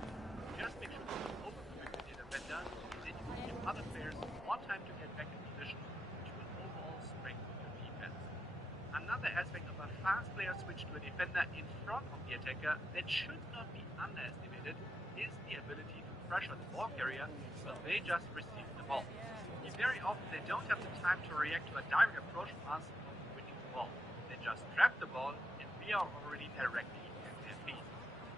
Just make sure to overcommit with the defender, and then you will give other players more time to get back in position, which will overall strengthen your defense. Another aspect of a fast player switch to a defender in front of the attacker that should not be underestimated is the ability to pressure the ball carrier while they just receive the ball. Very often they don't have the time to react to a direct approach from us of winning the ball. They just trap the ball and we are already directly at their feet.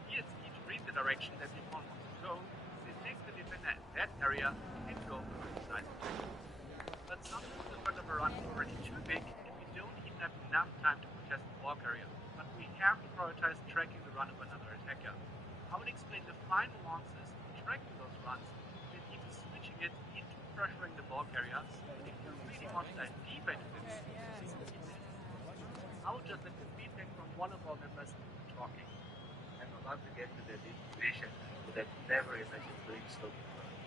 Here it's key to read the direction that the opponent wants to go, so it takes the defender in that area and go for a decisive tackle. But sometimes the threat of a run is already too big and we don't even have enough time to contest the ball carrier, but we have to prioritize tracking the run of another attacker. I would explain the fine nuances of tracking those runs and even switching it into pressuring the ball carrier, but if you really want to dive deep into this, I would just let the feedback from one of our members talking. I'm about to get to the division that never imagined doing so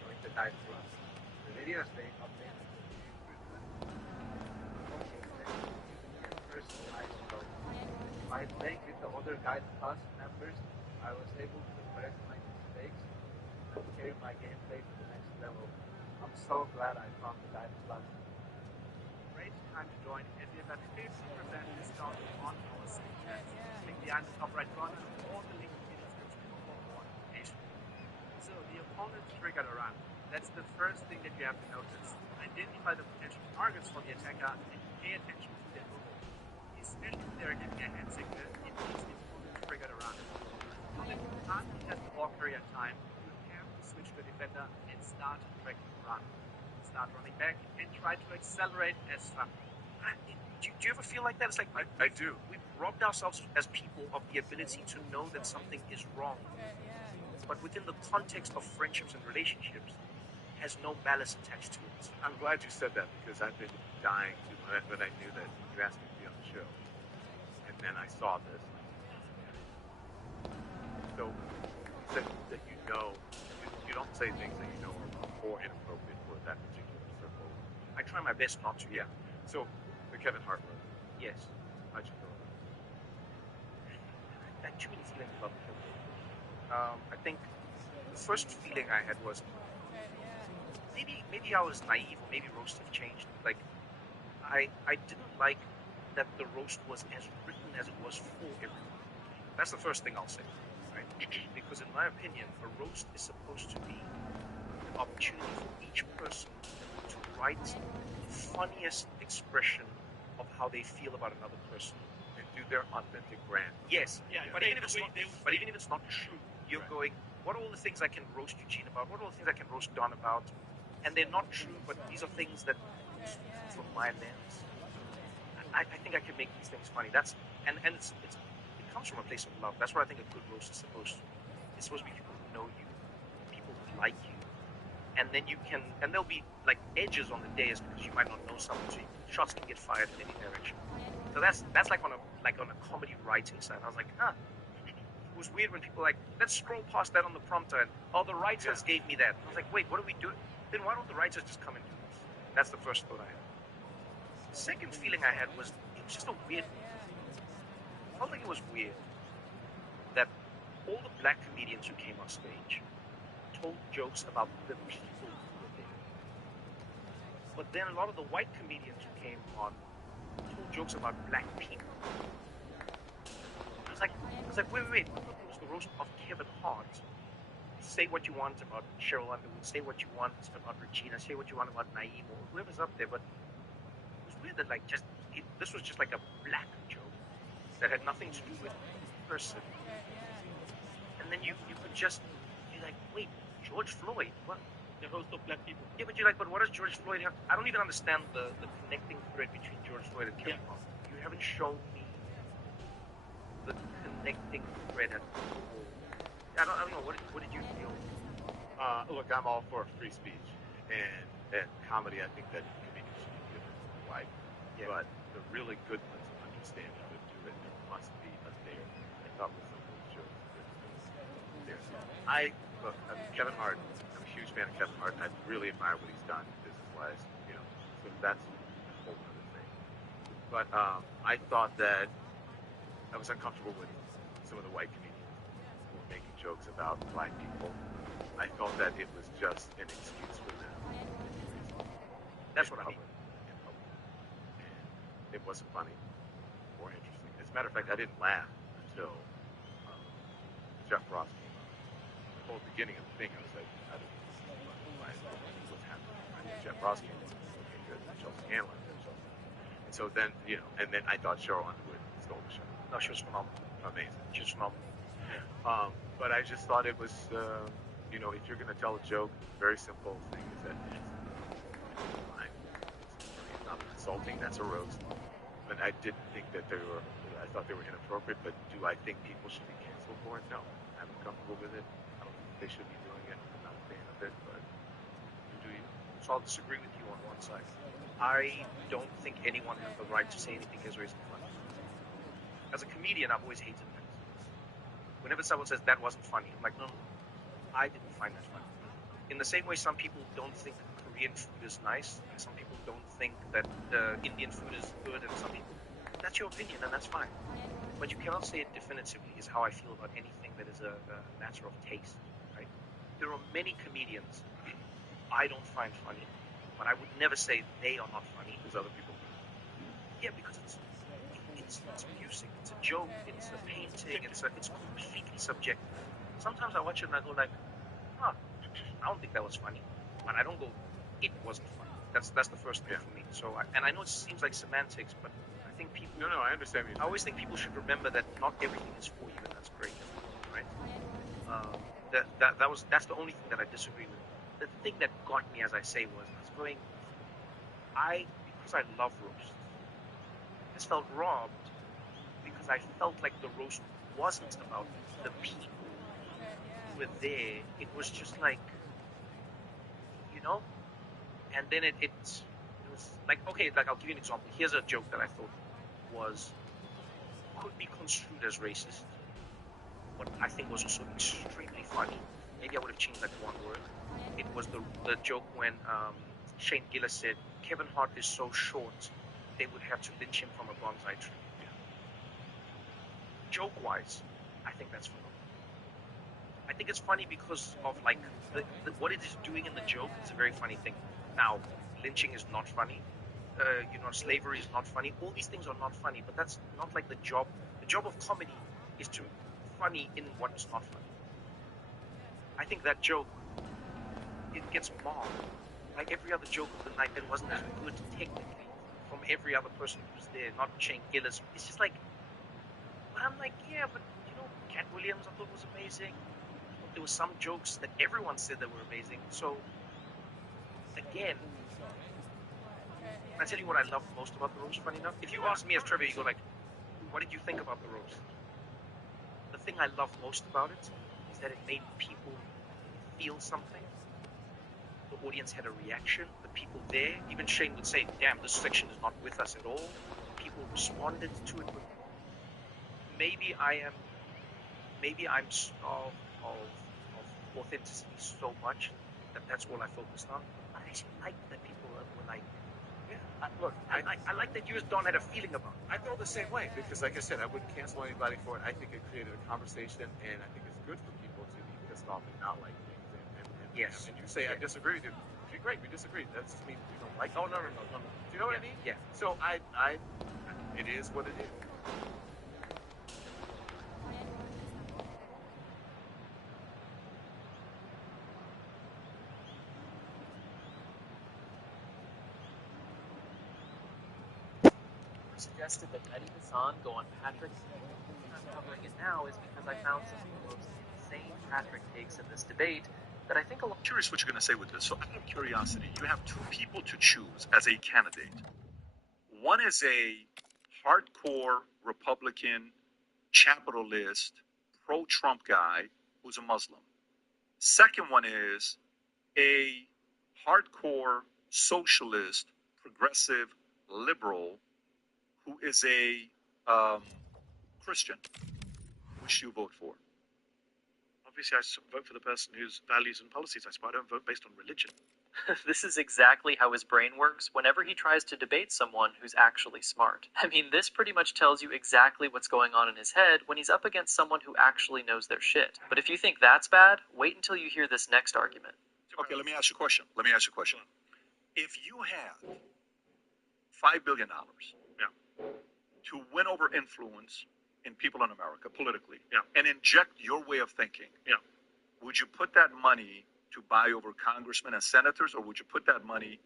during the dive class. The videos they update personalized growth. By playing with the other Guide Plus members, I was able to correct my mistakes and carry my gameplay to the next level. I'm so glad I found the Guide Plus. Great time to join as we have a 50% discount on our site. Click the top right corner or the link in the description for more information. So the opponent triggered a run. That's the first thing that you have to notice. Identify the potential targets for the attacker and pay attention to their movement. Especially if they're giving a hand signal, it means the opponent triggered a run. Now that you can't contest the ball carrier time, you have to switch to a defender and start tracking the run. Start running back and try to accelerate as fast. Do you ever feel like that? It's like I do. We've robbed ourselves as people of the ability to know that something is wrong. But within the context of friendships and relationships, has no malice attached to it. I'm glad you said that because I've been dying to when I knew that you asked me to be on the show. And then I saw this. So you said that you don't say things that you know are wrong or inappropriate for that particular circle. I try my best not to. Yeah. So the Kevin Hart one. Yes. How'd you feel? I had too many feelings about the film. I think the first feeling I had was maybe I was naive, or maybe roast have changed. Like I didn't like that the roast was as written as it was for everyone. That's the first thing I'll say, right? Because in my opinion, a roast is supposed to be an opportunity for each person to write funniest expression of how they feel about another person. And do their authentic brand. Yes, Yeah, but they- even if it's they- not, they- but even if it's not true, you're Right. going, what are all the things I can roast Eugene about? What are all the things I can roast Don about? And they're not true, but these are things that, from my lens, I think I can make these things funny. And it comes from a place of love. That's what I think a good roast is supposed to. It's supposed to be people who know you, people who like you, and then you can, and there'll be like edges on the days because you might not know someone, so shots can get fired in any direction. So that's like on a comedy writing side. I was like, it was weird when people were like, let's scroll past that on the prompter, and the writers gave me that. I was like, wait, what are we doing? Then why don't the writers just come and do this? That's the first thought I had. The second feeling I had was it was just a weird. I felt like it was weird that all the black comedians who came on stage told jokes about the people who were there. But then a lot of the white comedians who came on told jokes about black people. I was like, wait. I thought it was the roast of Kevin Hart. Say what you want about Cheryl Underwood. Say what you want about Regina. Say what you want about Naeem or whoever's up there. But it was weird that this was just like a black joke that had nothing to do with the person. And then you could just be like, wait, George Floyd, what? The roast of black people. Yeah, but you're like, but what does George Floyd have? I don't even understand the connecting thread between George Floyd and Kevin Hart. You haven't shown me the connecting thread at all. I don't know. What did you feel? Look, I'm all for free speech and comedy. I think that comedians should be given wide. Yeah. But the really good ones understand how to do it. There must be a there. I thought with some of those jokes, look, Kevin Hart. I'm a huge fan of Kevin Hart. I really admire what he's done business-wise. So that's a whole other thing. But I thought that I was uncomfortable with some of the white comedians who were making jokes about black people. I felt that it was just an excuse for them. That's what I mean. And it wasn't funny or interesting. As a matter of fact, I didn't laugh until Jeff Ross came on. The whole beginning of the thing, I was like, I don't know what's happening. Right? Jeff Ross came on. Okay, good. Chelsea Handler. And so then, and then I thought Cheryl Underwood stole the show. No, she was phenomenal. Amazing. She was phenomenal. But I just thought it was, if you're going to tell a joke, very simple thing is that it's fine. It's not insulting. That's a roast. But I didn't think that I thought they were inappropriate, but do I think people should be canceled for it? No. I'm comfortable with it. I don't think they should be doing it. I'm not a fan of it, but you do you. So I'll disagree with you on one side. I don't think anyone has the right to say anything is raising funny. As a comedian, I've always hated that. Whenever someone says that wasn't funny, I'm like, no, I didn't find that funny. In the same way, some people don't think Korean food is nice, and some people don't think that Indian food is good, and some people, that's your opinion, and that's fine. But you cannot say it definitively, is how I feel about anything that is a matter of taste, right? There are many comedians I don't find funny, but I would never say they are not funny. There's other people. Yeah, because it's music, it's a joke, it's a painting, it's completely subjective. Sometimes I watch it and I go like, I don't think that was funny. But I don't go, it wasn't funny. That's the first thing for me. So, I know it seems like semantics, but I think people... No, I understand what you're saying. I always think people should remember that not everything is for you, and that's great, right? That's the only thing that I disagree with. The thing that got me, as I say, was I was going, because I love roasts, I just felt robbed because I felt like the roast wasn't about the people who were there. It was just like, and then it was like, okay, like I'll give you an example. Here's a joke that I thought could be construed as racist, but I think was also extremely funny. Maybe I would have changed like one word. It was the joke when Shane Gillis said, Kevin Hart is so short, they would have to lynch him from a bonsai tree. Yeah. Joke-wise, I think that's funny. I think it's funny because of like what it is doing in the joke. It's a very funny thing. Now, lynching is not funny. Slavery is not funny. All these things are not funny, but that's not like the job. The job of comedy is to be funny in what's not funny. I think that joke, it gets mobbed like every other joke of the night that wasn't as good technically from every other person who's there, not Shane Gillis. It's just like, but I'm like, yeah, but you know, Cat Williams I thought was amazing. There were some jokes that everyone said that were amazing. So again, I tell you what I loved most about the roast. Funny enough, if you ask me as Trevor, you go like, what did you think about the roast? The thing I loved most about it is that it made people feel something. The audience had a reaction. The people there, even Shane would say, damn, this section is not with us at all. People responded to it. Maybe I'm starved of authenticity so much that that's all I focused on. I actually liked that people were like, yeah, look, I like that you as Don had a feeling about it. I feel the same way because, like I said, I wouldn't cancel anybody for it. I think it created a conversation, and I think it's good for people to be pissed off and not like things. Yes. And you say, I disagree with you. Okay, great, we disagree. That doesn't mean we don't like it. Oh, no. Do you know what I mean? Yeah. So it is what it is. Suggested that Mehdi Hassan go on Patrick's. I'm covering it now is because I found some of the most insane Patrick takes in this debate that I think a lot. I'm curious what you're going to say with this. So out of curiosity, you have two people to choose as a candidate. One is a hardcore Republican, capitalist, pro-Trump guy who's a Muslim. Second one is a hardcore socialist, progressive, liberal who is a Christian. Which do you vote for? Obviously, I vote for the person whose values and policies I support. I don't vote based on religion. This is exactly how his brain works whenever he tries to debate someone who's actually smart. I mean, this pretty much tells you exactly what's going on in his head when he's up against someone who actually knows their shit. But if you think that's bad, wait until you hear this next argument. Okay, let me ask you a question. If you had $5 billion to win over influence in people in America politically and inject your way of thinking, would you put that money to buy over congressmen and senators, or would you put that money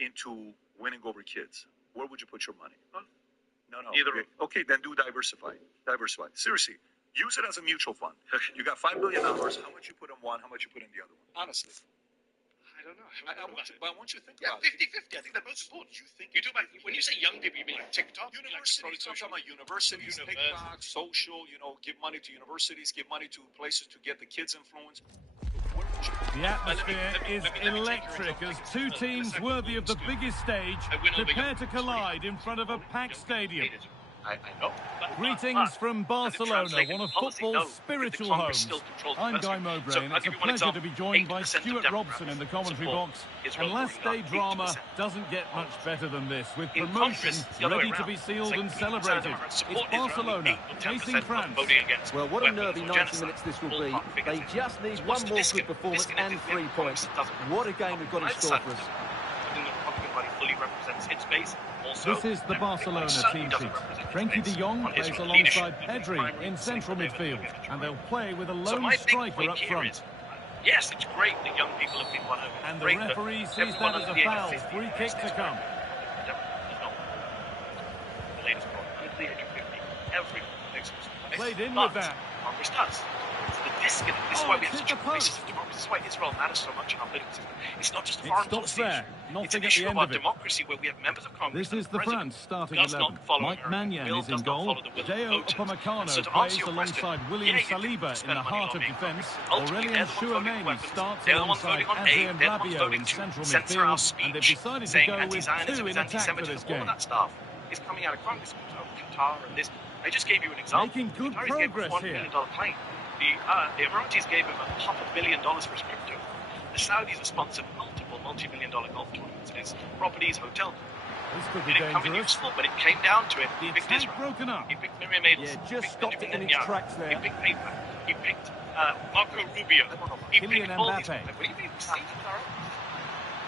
into winning over kids? Where would you put your money? No. Either. Okay, then do diversify. Seriously, use it as a mutual fund. You got $5 billion. How much you put in one? How much you put in the other one? Honestly. I don't know. I want you to think Yeah, about it. 50-50. I think they're both important. You do about, when you say young people, you mean like TikTok? Universities, I'm talking about universities, TikTok, social, give money to universities, give money to places to get the kids influenced. The atmosphere is electric as two teams worthy of the biggest stage prepare to collide in front of a packed stadium. I know. Greetings from Barcelona, one of football's spiritual homes. I'm Guy Mowbray, and it's a pleasure to be joined by Stuart Robson in the commentary box. And last day drama doesn't get much better than this, with promotion ready to be sealed and celebrated. It's Barcelona facing France. Well, what a nervy 90 minutes this will be. They just need one more good performance and 3 points. What a game we've got in store for us. This is the Barcelona team sheet. Frenkie de Jong plays alongside Pedri in central midfield, and they'll play with a lone striker up front. Yes, it's great that young people have been won over. And the referee sees that as a foul. Free kick to come. The latest ball, under the age of 50. Everyone makes it. Played in with that. Congress does. It's the disconnect. This is why we have such a crisis of democracy. This is why Israel matters so much in our politics. It's not just a foreign policy issue. It's an issue of our democracy where we have members of Congress. This is the France starting 11. Mike Maignan is in goal. Deo Upamecano plays alongside William Saliba in the heart of defence. Aurélien Tchouameni starts alongside Adrien Rabiot in central midfield. And they've decided to go with two in attack for this game. All that stuff is coming out of Congress. Qatar and this. I just gave you an example. Making good progress here. $1 billion plane. The Emiratis gave him $500 million for his crypto. The Saudis have sponsored multiple multi-million-dollar golf tournaments. His properties, hotel. This could be It didn't come in dangerous. useful, but it came down to it. He picked Tank Israel. broken up. He picked Miriam Adels. Yeah, He just picked stopped it in Benjamin its Netanyahu. tracks there. He picked AIPAC. He picked Marco Rubio. He Kylian picked all these. Mbappe. What do you mean?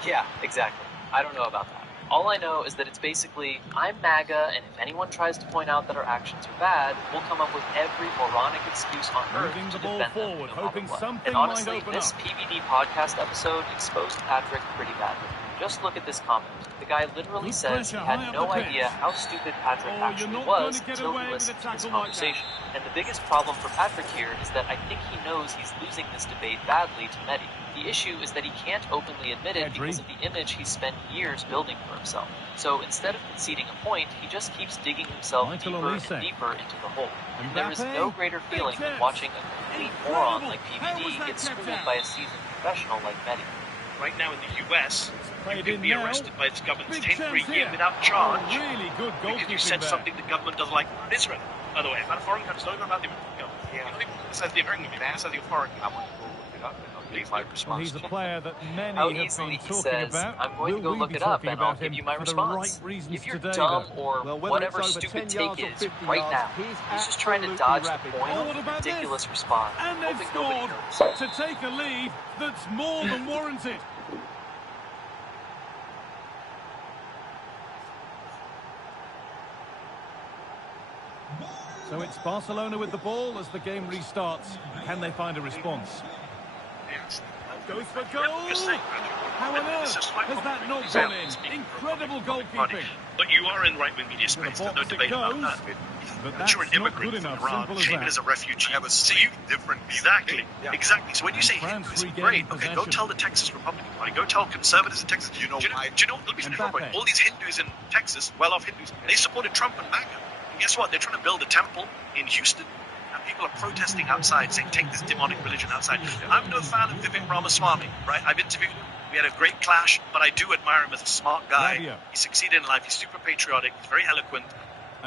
Yeah, exactly. I don't know about that. All I know is that it's basically, I'm MAGA, and if anyone tries to point out that our actions are bad, we'll come up with every moronic excuse on earth Moving to the ball defend forward, them no hoping matter what. something And honestly, might open this up. PBD podcast episode exposed Patrick pretty badly. Just look at this comment. The guy literally Good says he pressure, had high up no the pitch. idea how stupid Patrick Oh, actually you're not was going to get until away he with a listened to this tackle like that. conversation. And the biggest problem for Patrick here is that I think he knows he's losing this debate badly to Mehdi. The issue is that he can't openly admit it because of the image he's spent years building for himself. So instead of conceding a point, he just keeps digging himself deeper and deeper into the hole. And there is no greater feeling than watching a complete moron like PBD get schooled by a seasoned professional like Mehdi. Right now in the US, you can be arrested by the government's Big 10 for a chance year here. without charge Oh, really good because you goalkeeping said there. something the government doesn't like in Israel. By the way, about a foreign country, don't even about the you don't even criticize the American government, criticize the foreign I want to go look it up and I'll give my Well, response. he's a player that many How have easily been he talking says, about. I'm going to Will go we look be it up talking and I'll about give him you my for response. the right reasons If you're today, dumb though? or Well, whether whatever it's over stupid 10 take yards or is 50 right yards, now, he's just trying to absolutely dodge the rapid. point Oh, of what a about this? ridiculous response, And they've hoping nobody scored knows. to take a lead that's more than warranted. So it's Barcelona with the ball as the game restarts. Can they find a response? Goes for goal! How on earth has that not gone in? Incredible goalkeeping. But you are in right-wing media space, there's no debate about that. But But you're an that's not immigrant good from enough, Iran, simple as came in that. as a refugee. I have a So you different exactly, exactly. So when you And say France Hinduism, regaining great, okay, go possession. tell the Texas Republican Party, go tell conservatives in Texas. You know why? Do you know? Let me finish real quick. Mbappe. All these Hindus in Texas, well-off Hindus, they supported Trump and MAGA. And guess what? They're trying to build a temple in Houston. And people are protesting outside, saying, take this demonic religion outside. I'm no fan of Vivek Ramaswamy, right? I've interviewed him. We had a great clash, but I do admire him as a smart guy. Rabiot. He succeeded in life. He's super patriotic. He's very eloquent.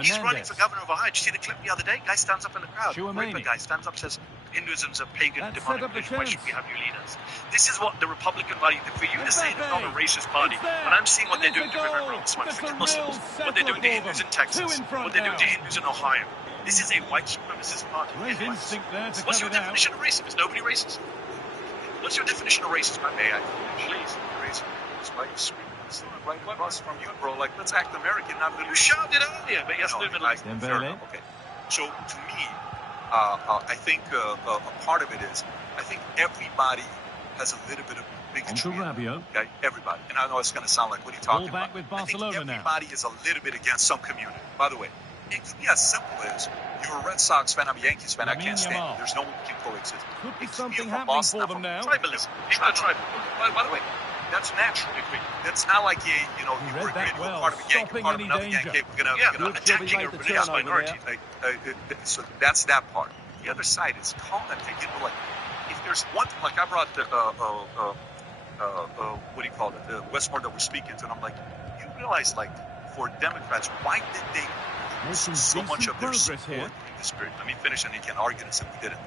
He's running for governor of Ohio. Did you see the clip the other day? Guy stands up in the crowd. Chouameni. Raper guy stands up, says, Hinduism's a pagan, That demonic set up the religion. Why should chance. we have new leaders? This is what the Republican Party, for you to say they're not a racist party, It's there. but I'm seeing what And they're doing it's to a Vivek goal. Ramaswamy. That's a Forget real Muslims. What they're doing to settler for Hindus in them. Texas. Two in front What they're doing to now. Hindus in Ohio. This is a white supremacist party. Great Anyways. instinct there to What's cut your it out. definition of racism? Is nobody racist? What's your definition of racism, man? May I Please. raise it's like screaming right across from you, bro. Like, let's act American, not You little. shouted earlier, but yes, No, Middle I- East. fair Dembele. enough, okay. So to me, I think a part of it is I think everybody has a little bit of Onto bigotry. Rabiot. Okay, everybody. And I know it's going to sound like, what are you talking Ball back about? with I think Barcelona now. everybody is a little bit against some community. By the way, it could be as simple as you're a Red Sox fan, I'm a Yankees fan, I Lamine can't stand Yamal. you. There's no one who can coexist. Could be It something from happening Boston, for I'm them from now. Tribalism. Extra tribal. By the way, that's natural. That's not like you He were read that you were well, part of a gang, stopping part of any another danger. gang. We're gonna Yeah, Good job he attacking made a the religious turnover minority. So that's that part. The other side is calm and take it. Like, if there's one thing, like I brought the what do you call it, the Westmore that we're speaking to, and I'm like, you realize, like, for Democrats, why did they lose Making so much decent of their progress support here. in this period? Let me finish, and you can argue this if we didn't.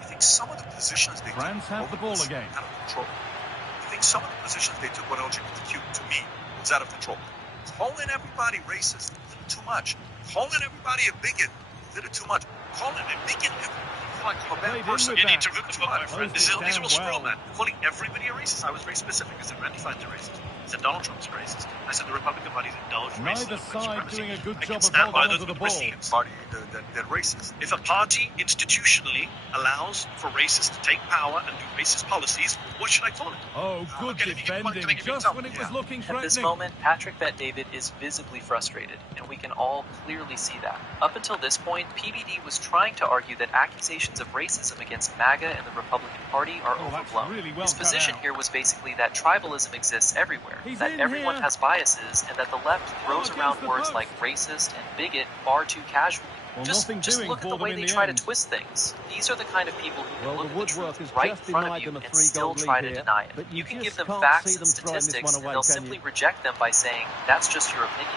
I think some of the positions they France took have the ball was again. out of control. I think some of the positions they took with LGBTQ, to me, was out of control. Calling everybody racist, a little too much. Calling everybody a bigot, a little too much. Calling and making everybody feel like a Played bad in person. with You need that. to look at what my friend. Closed These it are all down straw well. man. Calling everybody a racist. I was very specific. I said Randy Fein's a racist. I said Donald Trump's a racist. I said the Republican Party's indulged in racism Neither and white side supremacy. doing a good I job can of stand by holding those onto the with ball. receipts. Party that racist. If a party institutionally allows for racists to take power and do racist policies, what should I call it? Oh, good Okay, let me give you one- defending, can I give you an just example? when it was Yeah. looking At this threatening. moment, Patrick Bet-David is visibly frustrated, and we can all clearly see that. Up until this point, PBD was trying to argue that accusations of racism against MAGA and the Republican Party are Oh, that's overblown. really well His cut position out. here was basically that tribalism exists everywhere, He's that in everyone here. has biases, and that the left throws against around the words post. like racist and bigot far too casually. Well, Just nothing doing look at for the them way in they the try end. to twist things. These are the kind of people who can Well, look the at the truth Woodworkers right in just front of denied you them a and three-goal still try lead to here, deny it. but You can just give them can't facts see and them throwing this statistics, one and away, they'll can simply you? reject them by saying, that's just your opinion.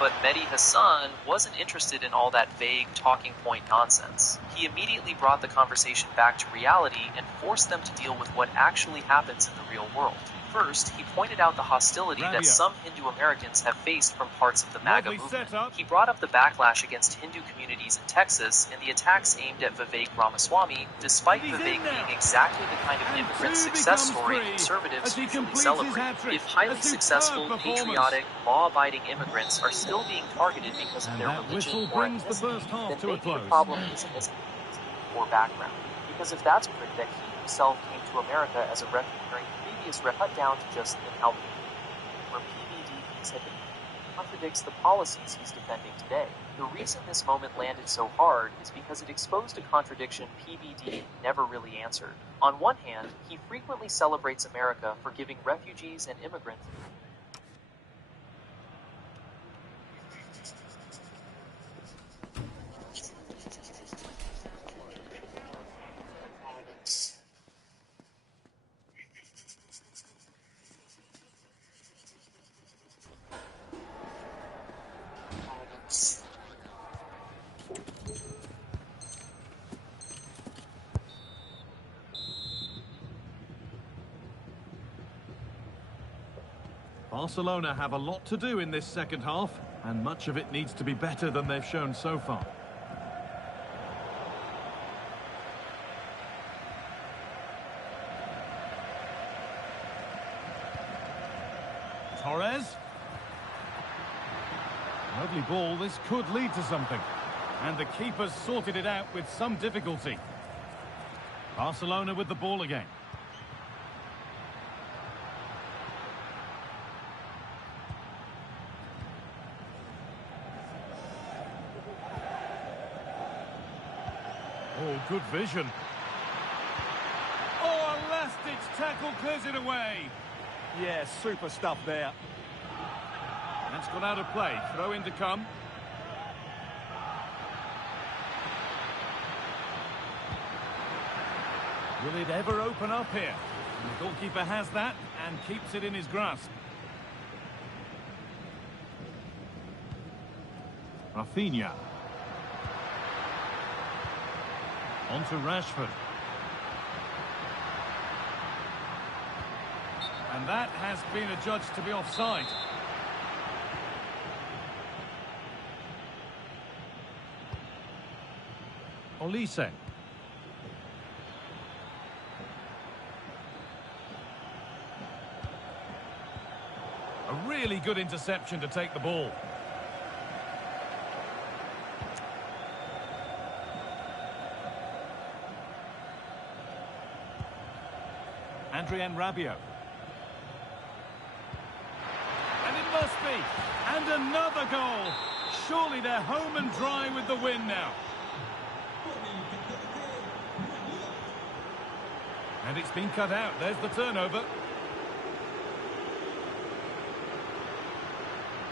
But Mehdi Hassan wasn't interested in all that vague talking point nonsense. He immediately brought the conversation back to reality and forced them to deal with what actually happens in the real world. First, he pointed out the hostility that Rabiot. some Hindu Americans have faced from parts of the MAGA Lovely movement. setup. He brought up the backlash against Hindu communities in Texas and the attacks aimed at Vivek Ramaswamy, despite He's Vivek in now. being exactly the kind of And immigrant two success becomes story three conservatives as he usually completes his celebrate. hat-trick. If highly A superb successful, performance. patriotic, law-abiding immigrants are still being targeted because of And their that religion whistle or brings the ethnicity, first half then to a maybe close. the problem isn't as or background. Because if that's correct, that he himself came to America as a refugee during previous cut down to just in Albania, where PBD contradicts the policies he's defending today. The reason this moment landed so hard is because it exposed a contradiction PBD never really answered. On one hand, he frequently celebrates America for giving refugees and immigrants Barcelona have a lot to do in this second half, and much of it needs to be better than they've shown so far. Torres. Lovely ball, this could lead to something. And the keeper's sorted it out with some difficulty. Barcelona with the ball again. Oh, good vision. Oh, a last-ditch tackle clears it away. Yeah, super stuff there. That's got out of play. Throw in to come. Will it ever open up here? And the goalkeeper has that and keeps it in his grasp. Rafinha. On to Rashford. And that has been adjudged to be offside. Olise. A really good interception to take the ball. Adrien Rabiot. And it must be. And another goal. Surely they're home and dry with the win now. And it's been cut out. There's the turnover.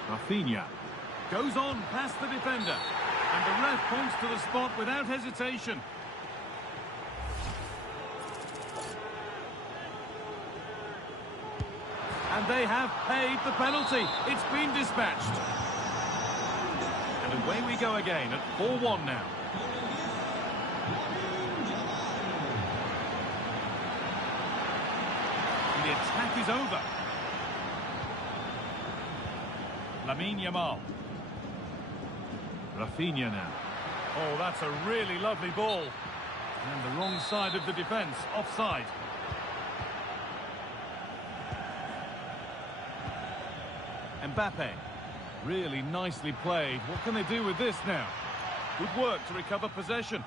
Rafinha goes on past the defender. And the ref points to the spot without hesitation. And they have paid the penalty. It's been dispatched. And away we go again at 4-1 now. The attack is over. Lamine Yamal. Rafinha now. Oh, that's a really lovely ball. And the wrong side of the defence, offside. Mbappe. Really nicely played. What can they do with this now? Good work to recover possession.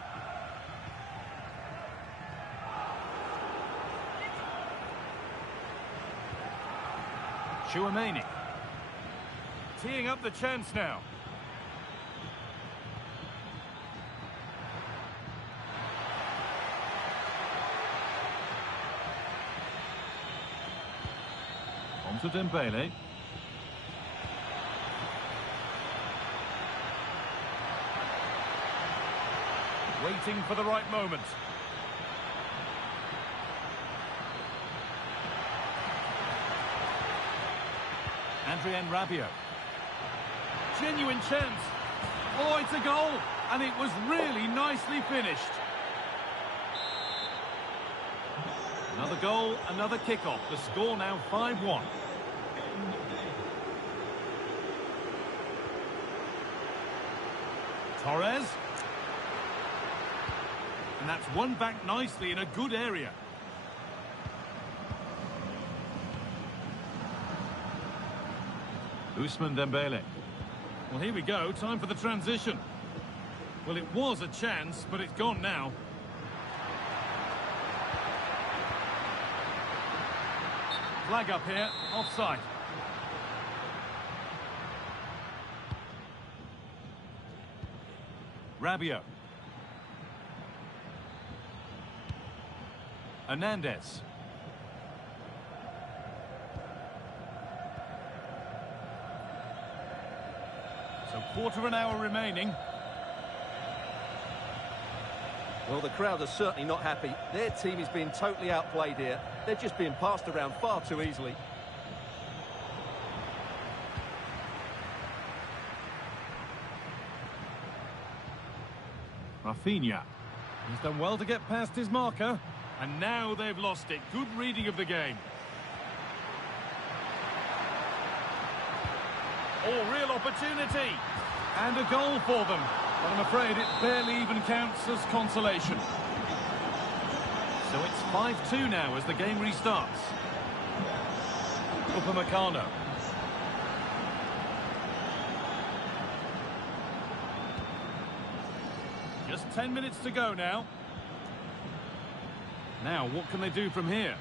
Tchouaméni. Teeing up the chance now. On to Dembele. Waiting for the right moment. Adrien Rabiot. Genuine chance. Oh, it's a goal. And it was really nicely finished. Another goal, another kick-off. The score now 5-1. Torres. And that's won back nicely in a good area. Ousmane Dembele. Well, here we go. Time for the transition. Well, it was a chance, but it's gone now. Flag up here. Offside. Rabiot. Hernandez. So quarter of an hour remaining. Well, the crowd are certainly not happy. Their team is being totally outplayed here. They're just being passed around far too easily. Rafinha. He's done well to get past his marker. And now they've lost it. Good reading of the game. Oh, real opportunity. And a goal for them. But I'm afraid it barely even counts as consolation. So it's 5-2 now as the game restarts. Upamecano. Just 10 minutes to go now. Now, what can they do from here?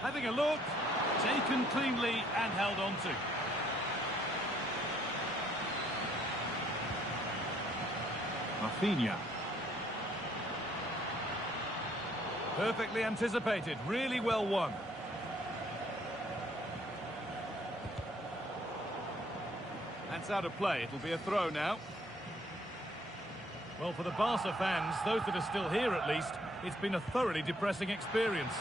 Having a look. Taken cleanly and held on to. Rafinha. Perfectly anticipated. Really well won. That's out of play. It'll be a throw now. Well, for the Barca fans, those that are still here at least, it's been a thoroughly depressing experience.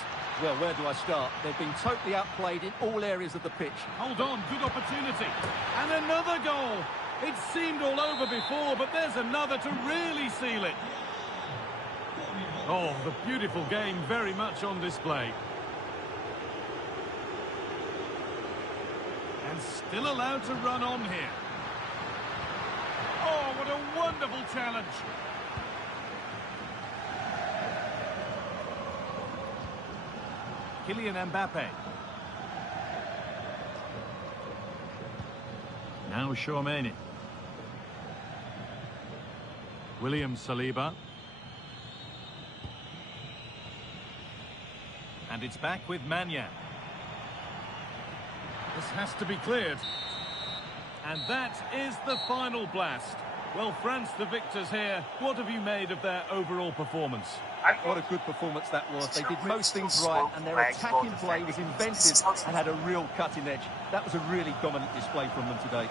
Well, where do I start? They've been totally outplayed in all areas of the pitch. Hold on, good opportunity. And another goal. It seemed all over before, but there's another to really seal it. Oh, the beautiful game very much on display. And still allowed to run on here. Oh, what a wonderful challenge. Kylian Mbappe. Now Tchouaméni. William Saliba. And it's back with Maignan. This has to be cleared. And that is the final blast. Well, France, the victors here. What have you made of their overall performance? What a good performance that was. They did most things right, and their attacking play was inventive and had a real cutting edge. That was a really dominant display from them today.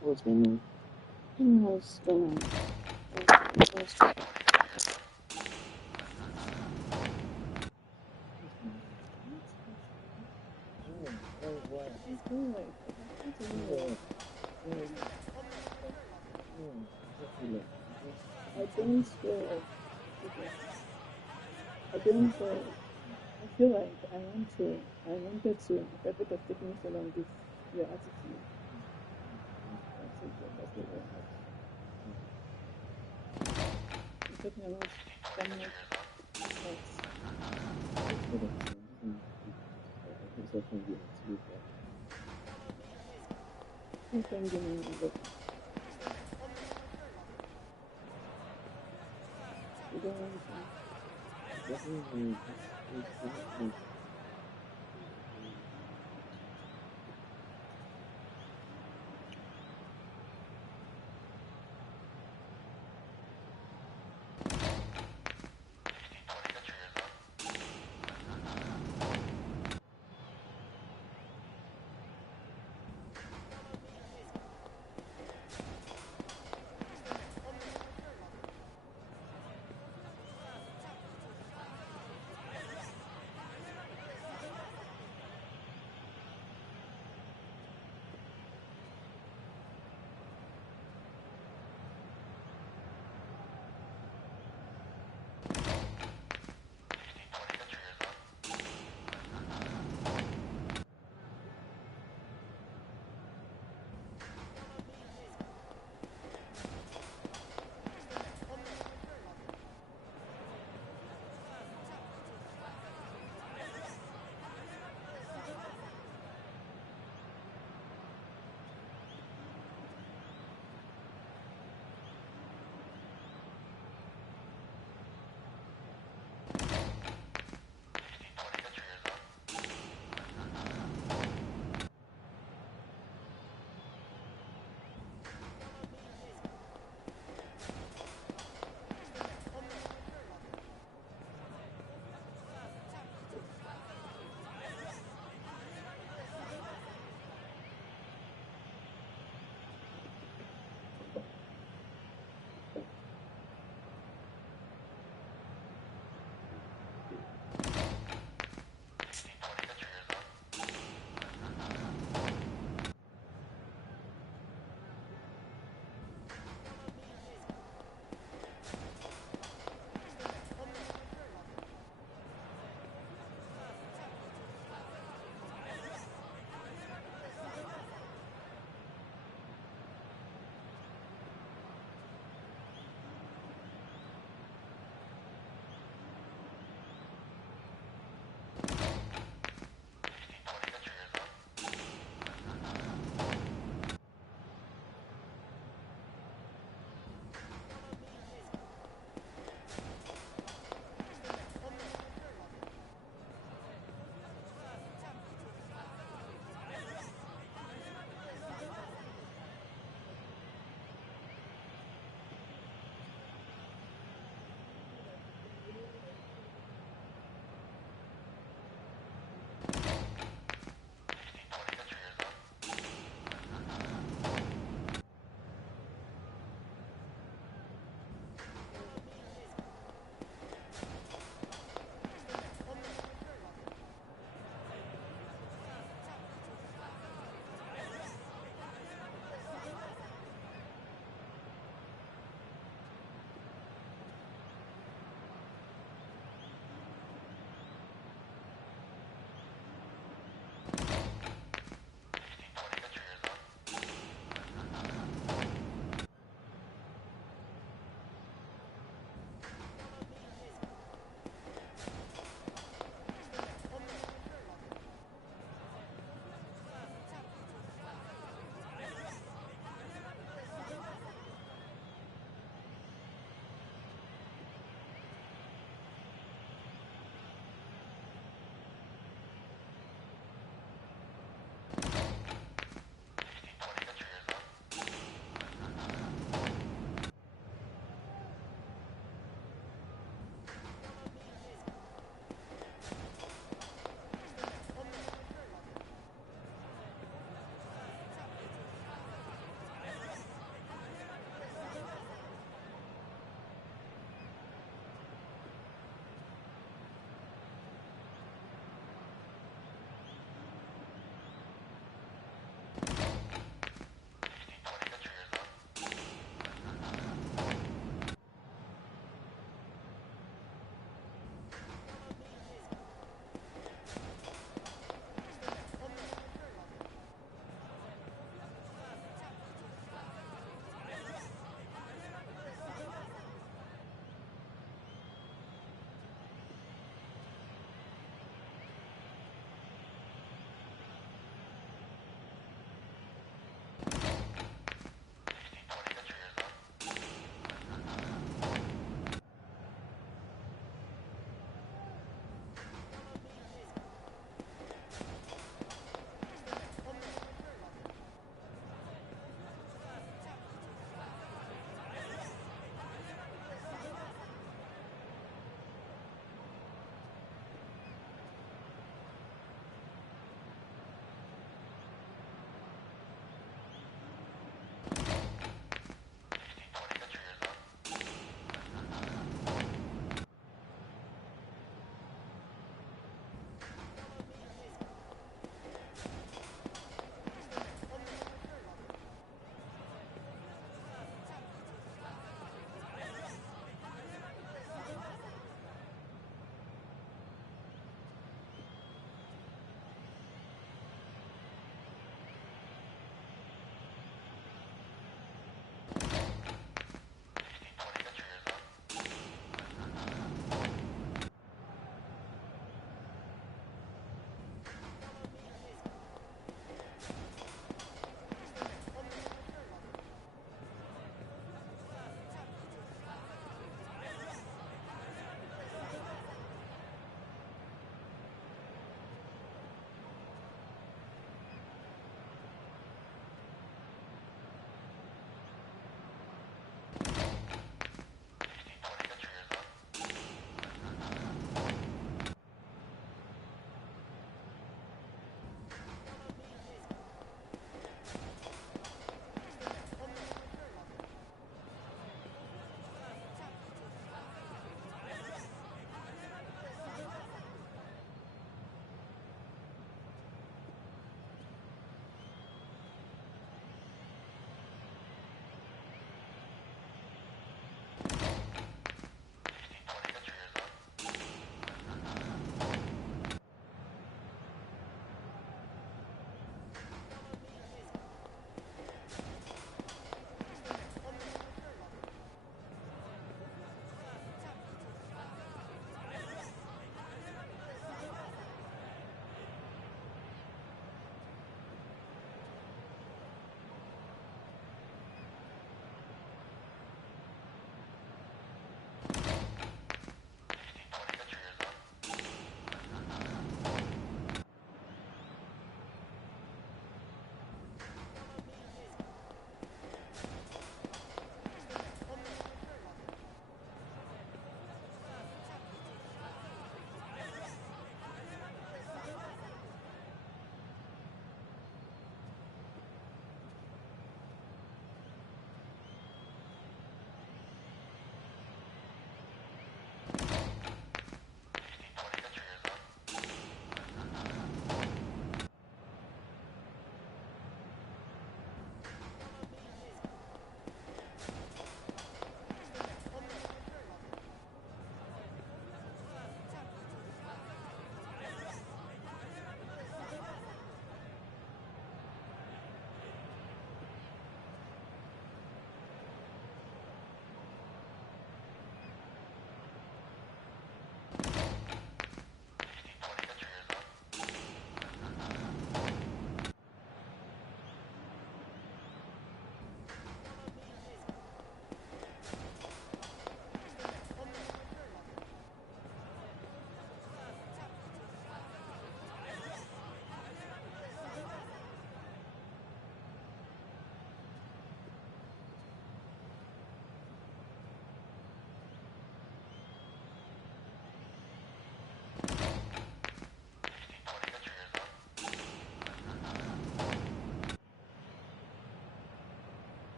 What's going on? What's going on? I don't feel like I don't I feel like I wanted to, if I could have taken it along with your attitude. That's it, I'm talking about someone else. You can give me a look. You don't want to.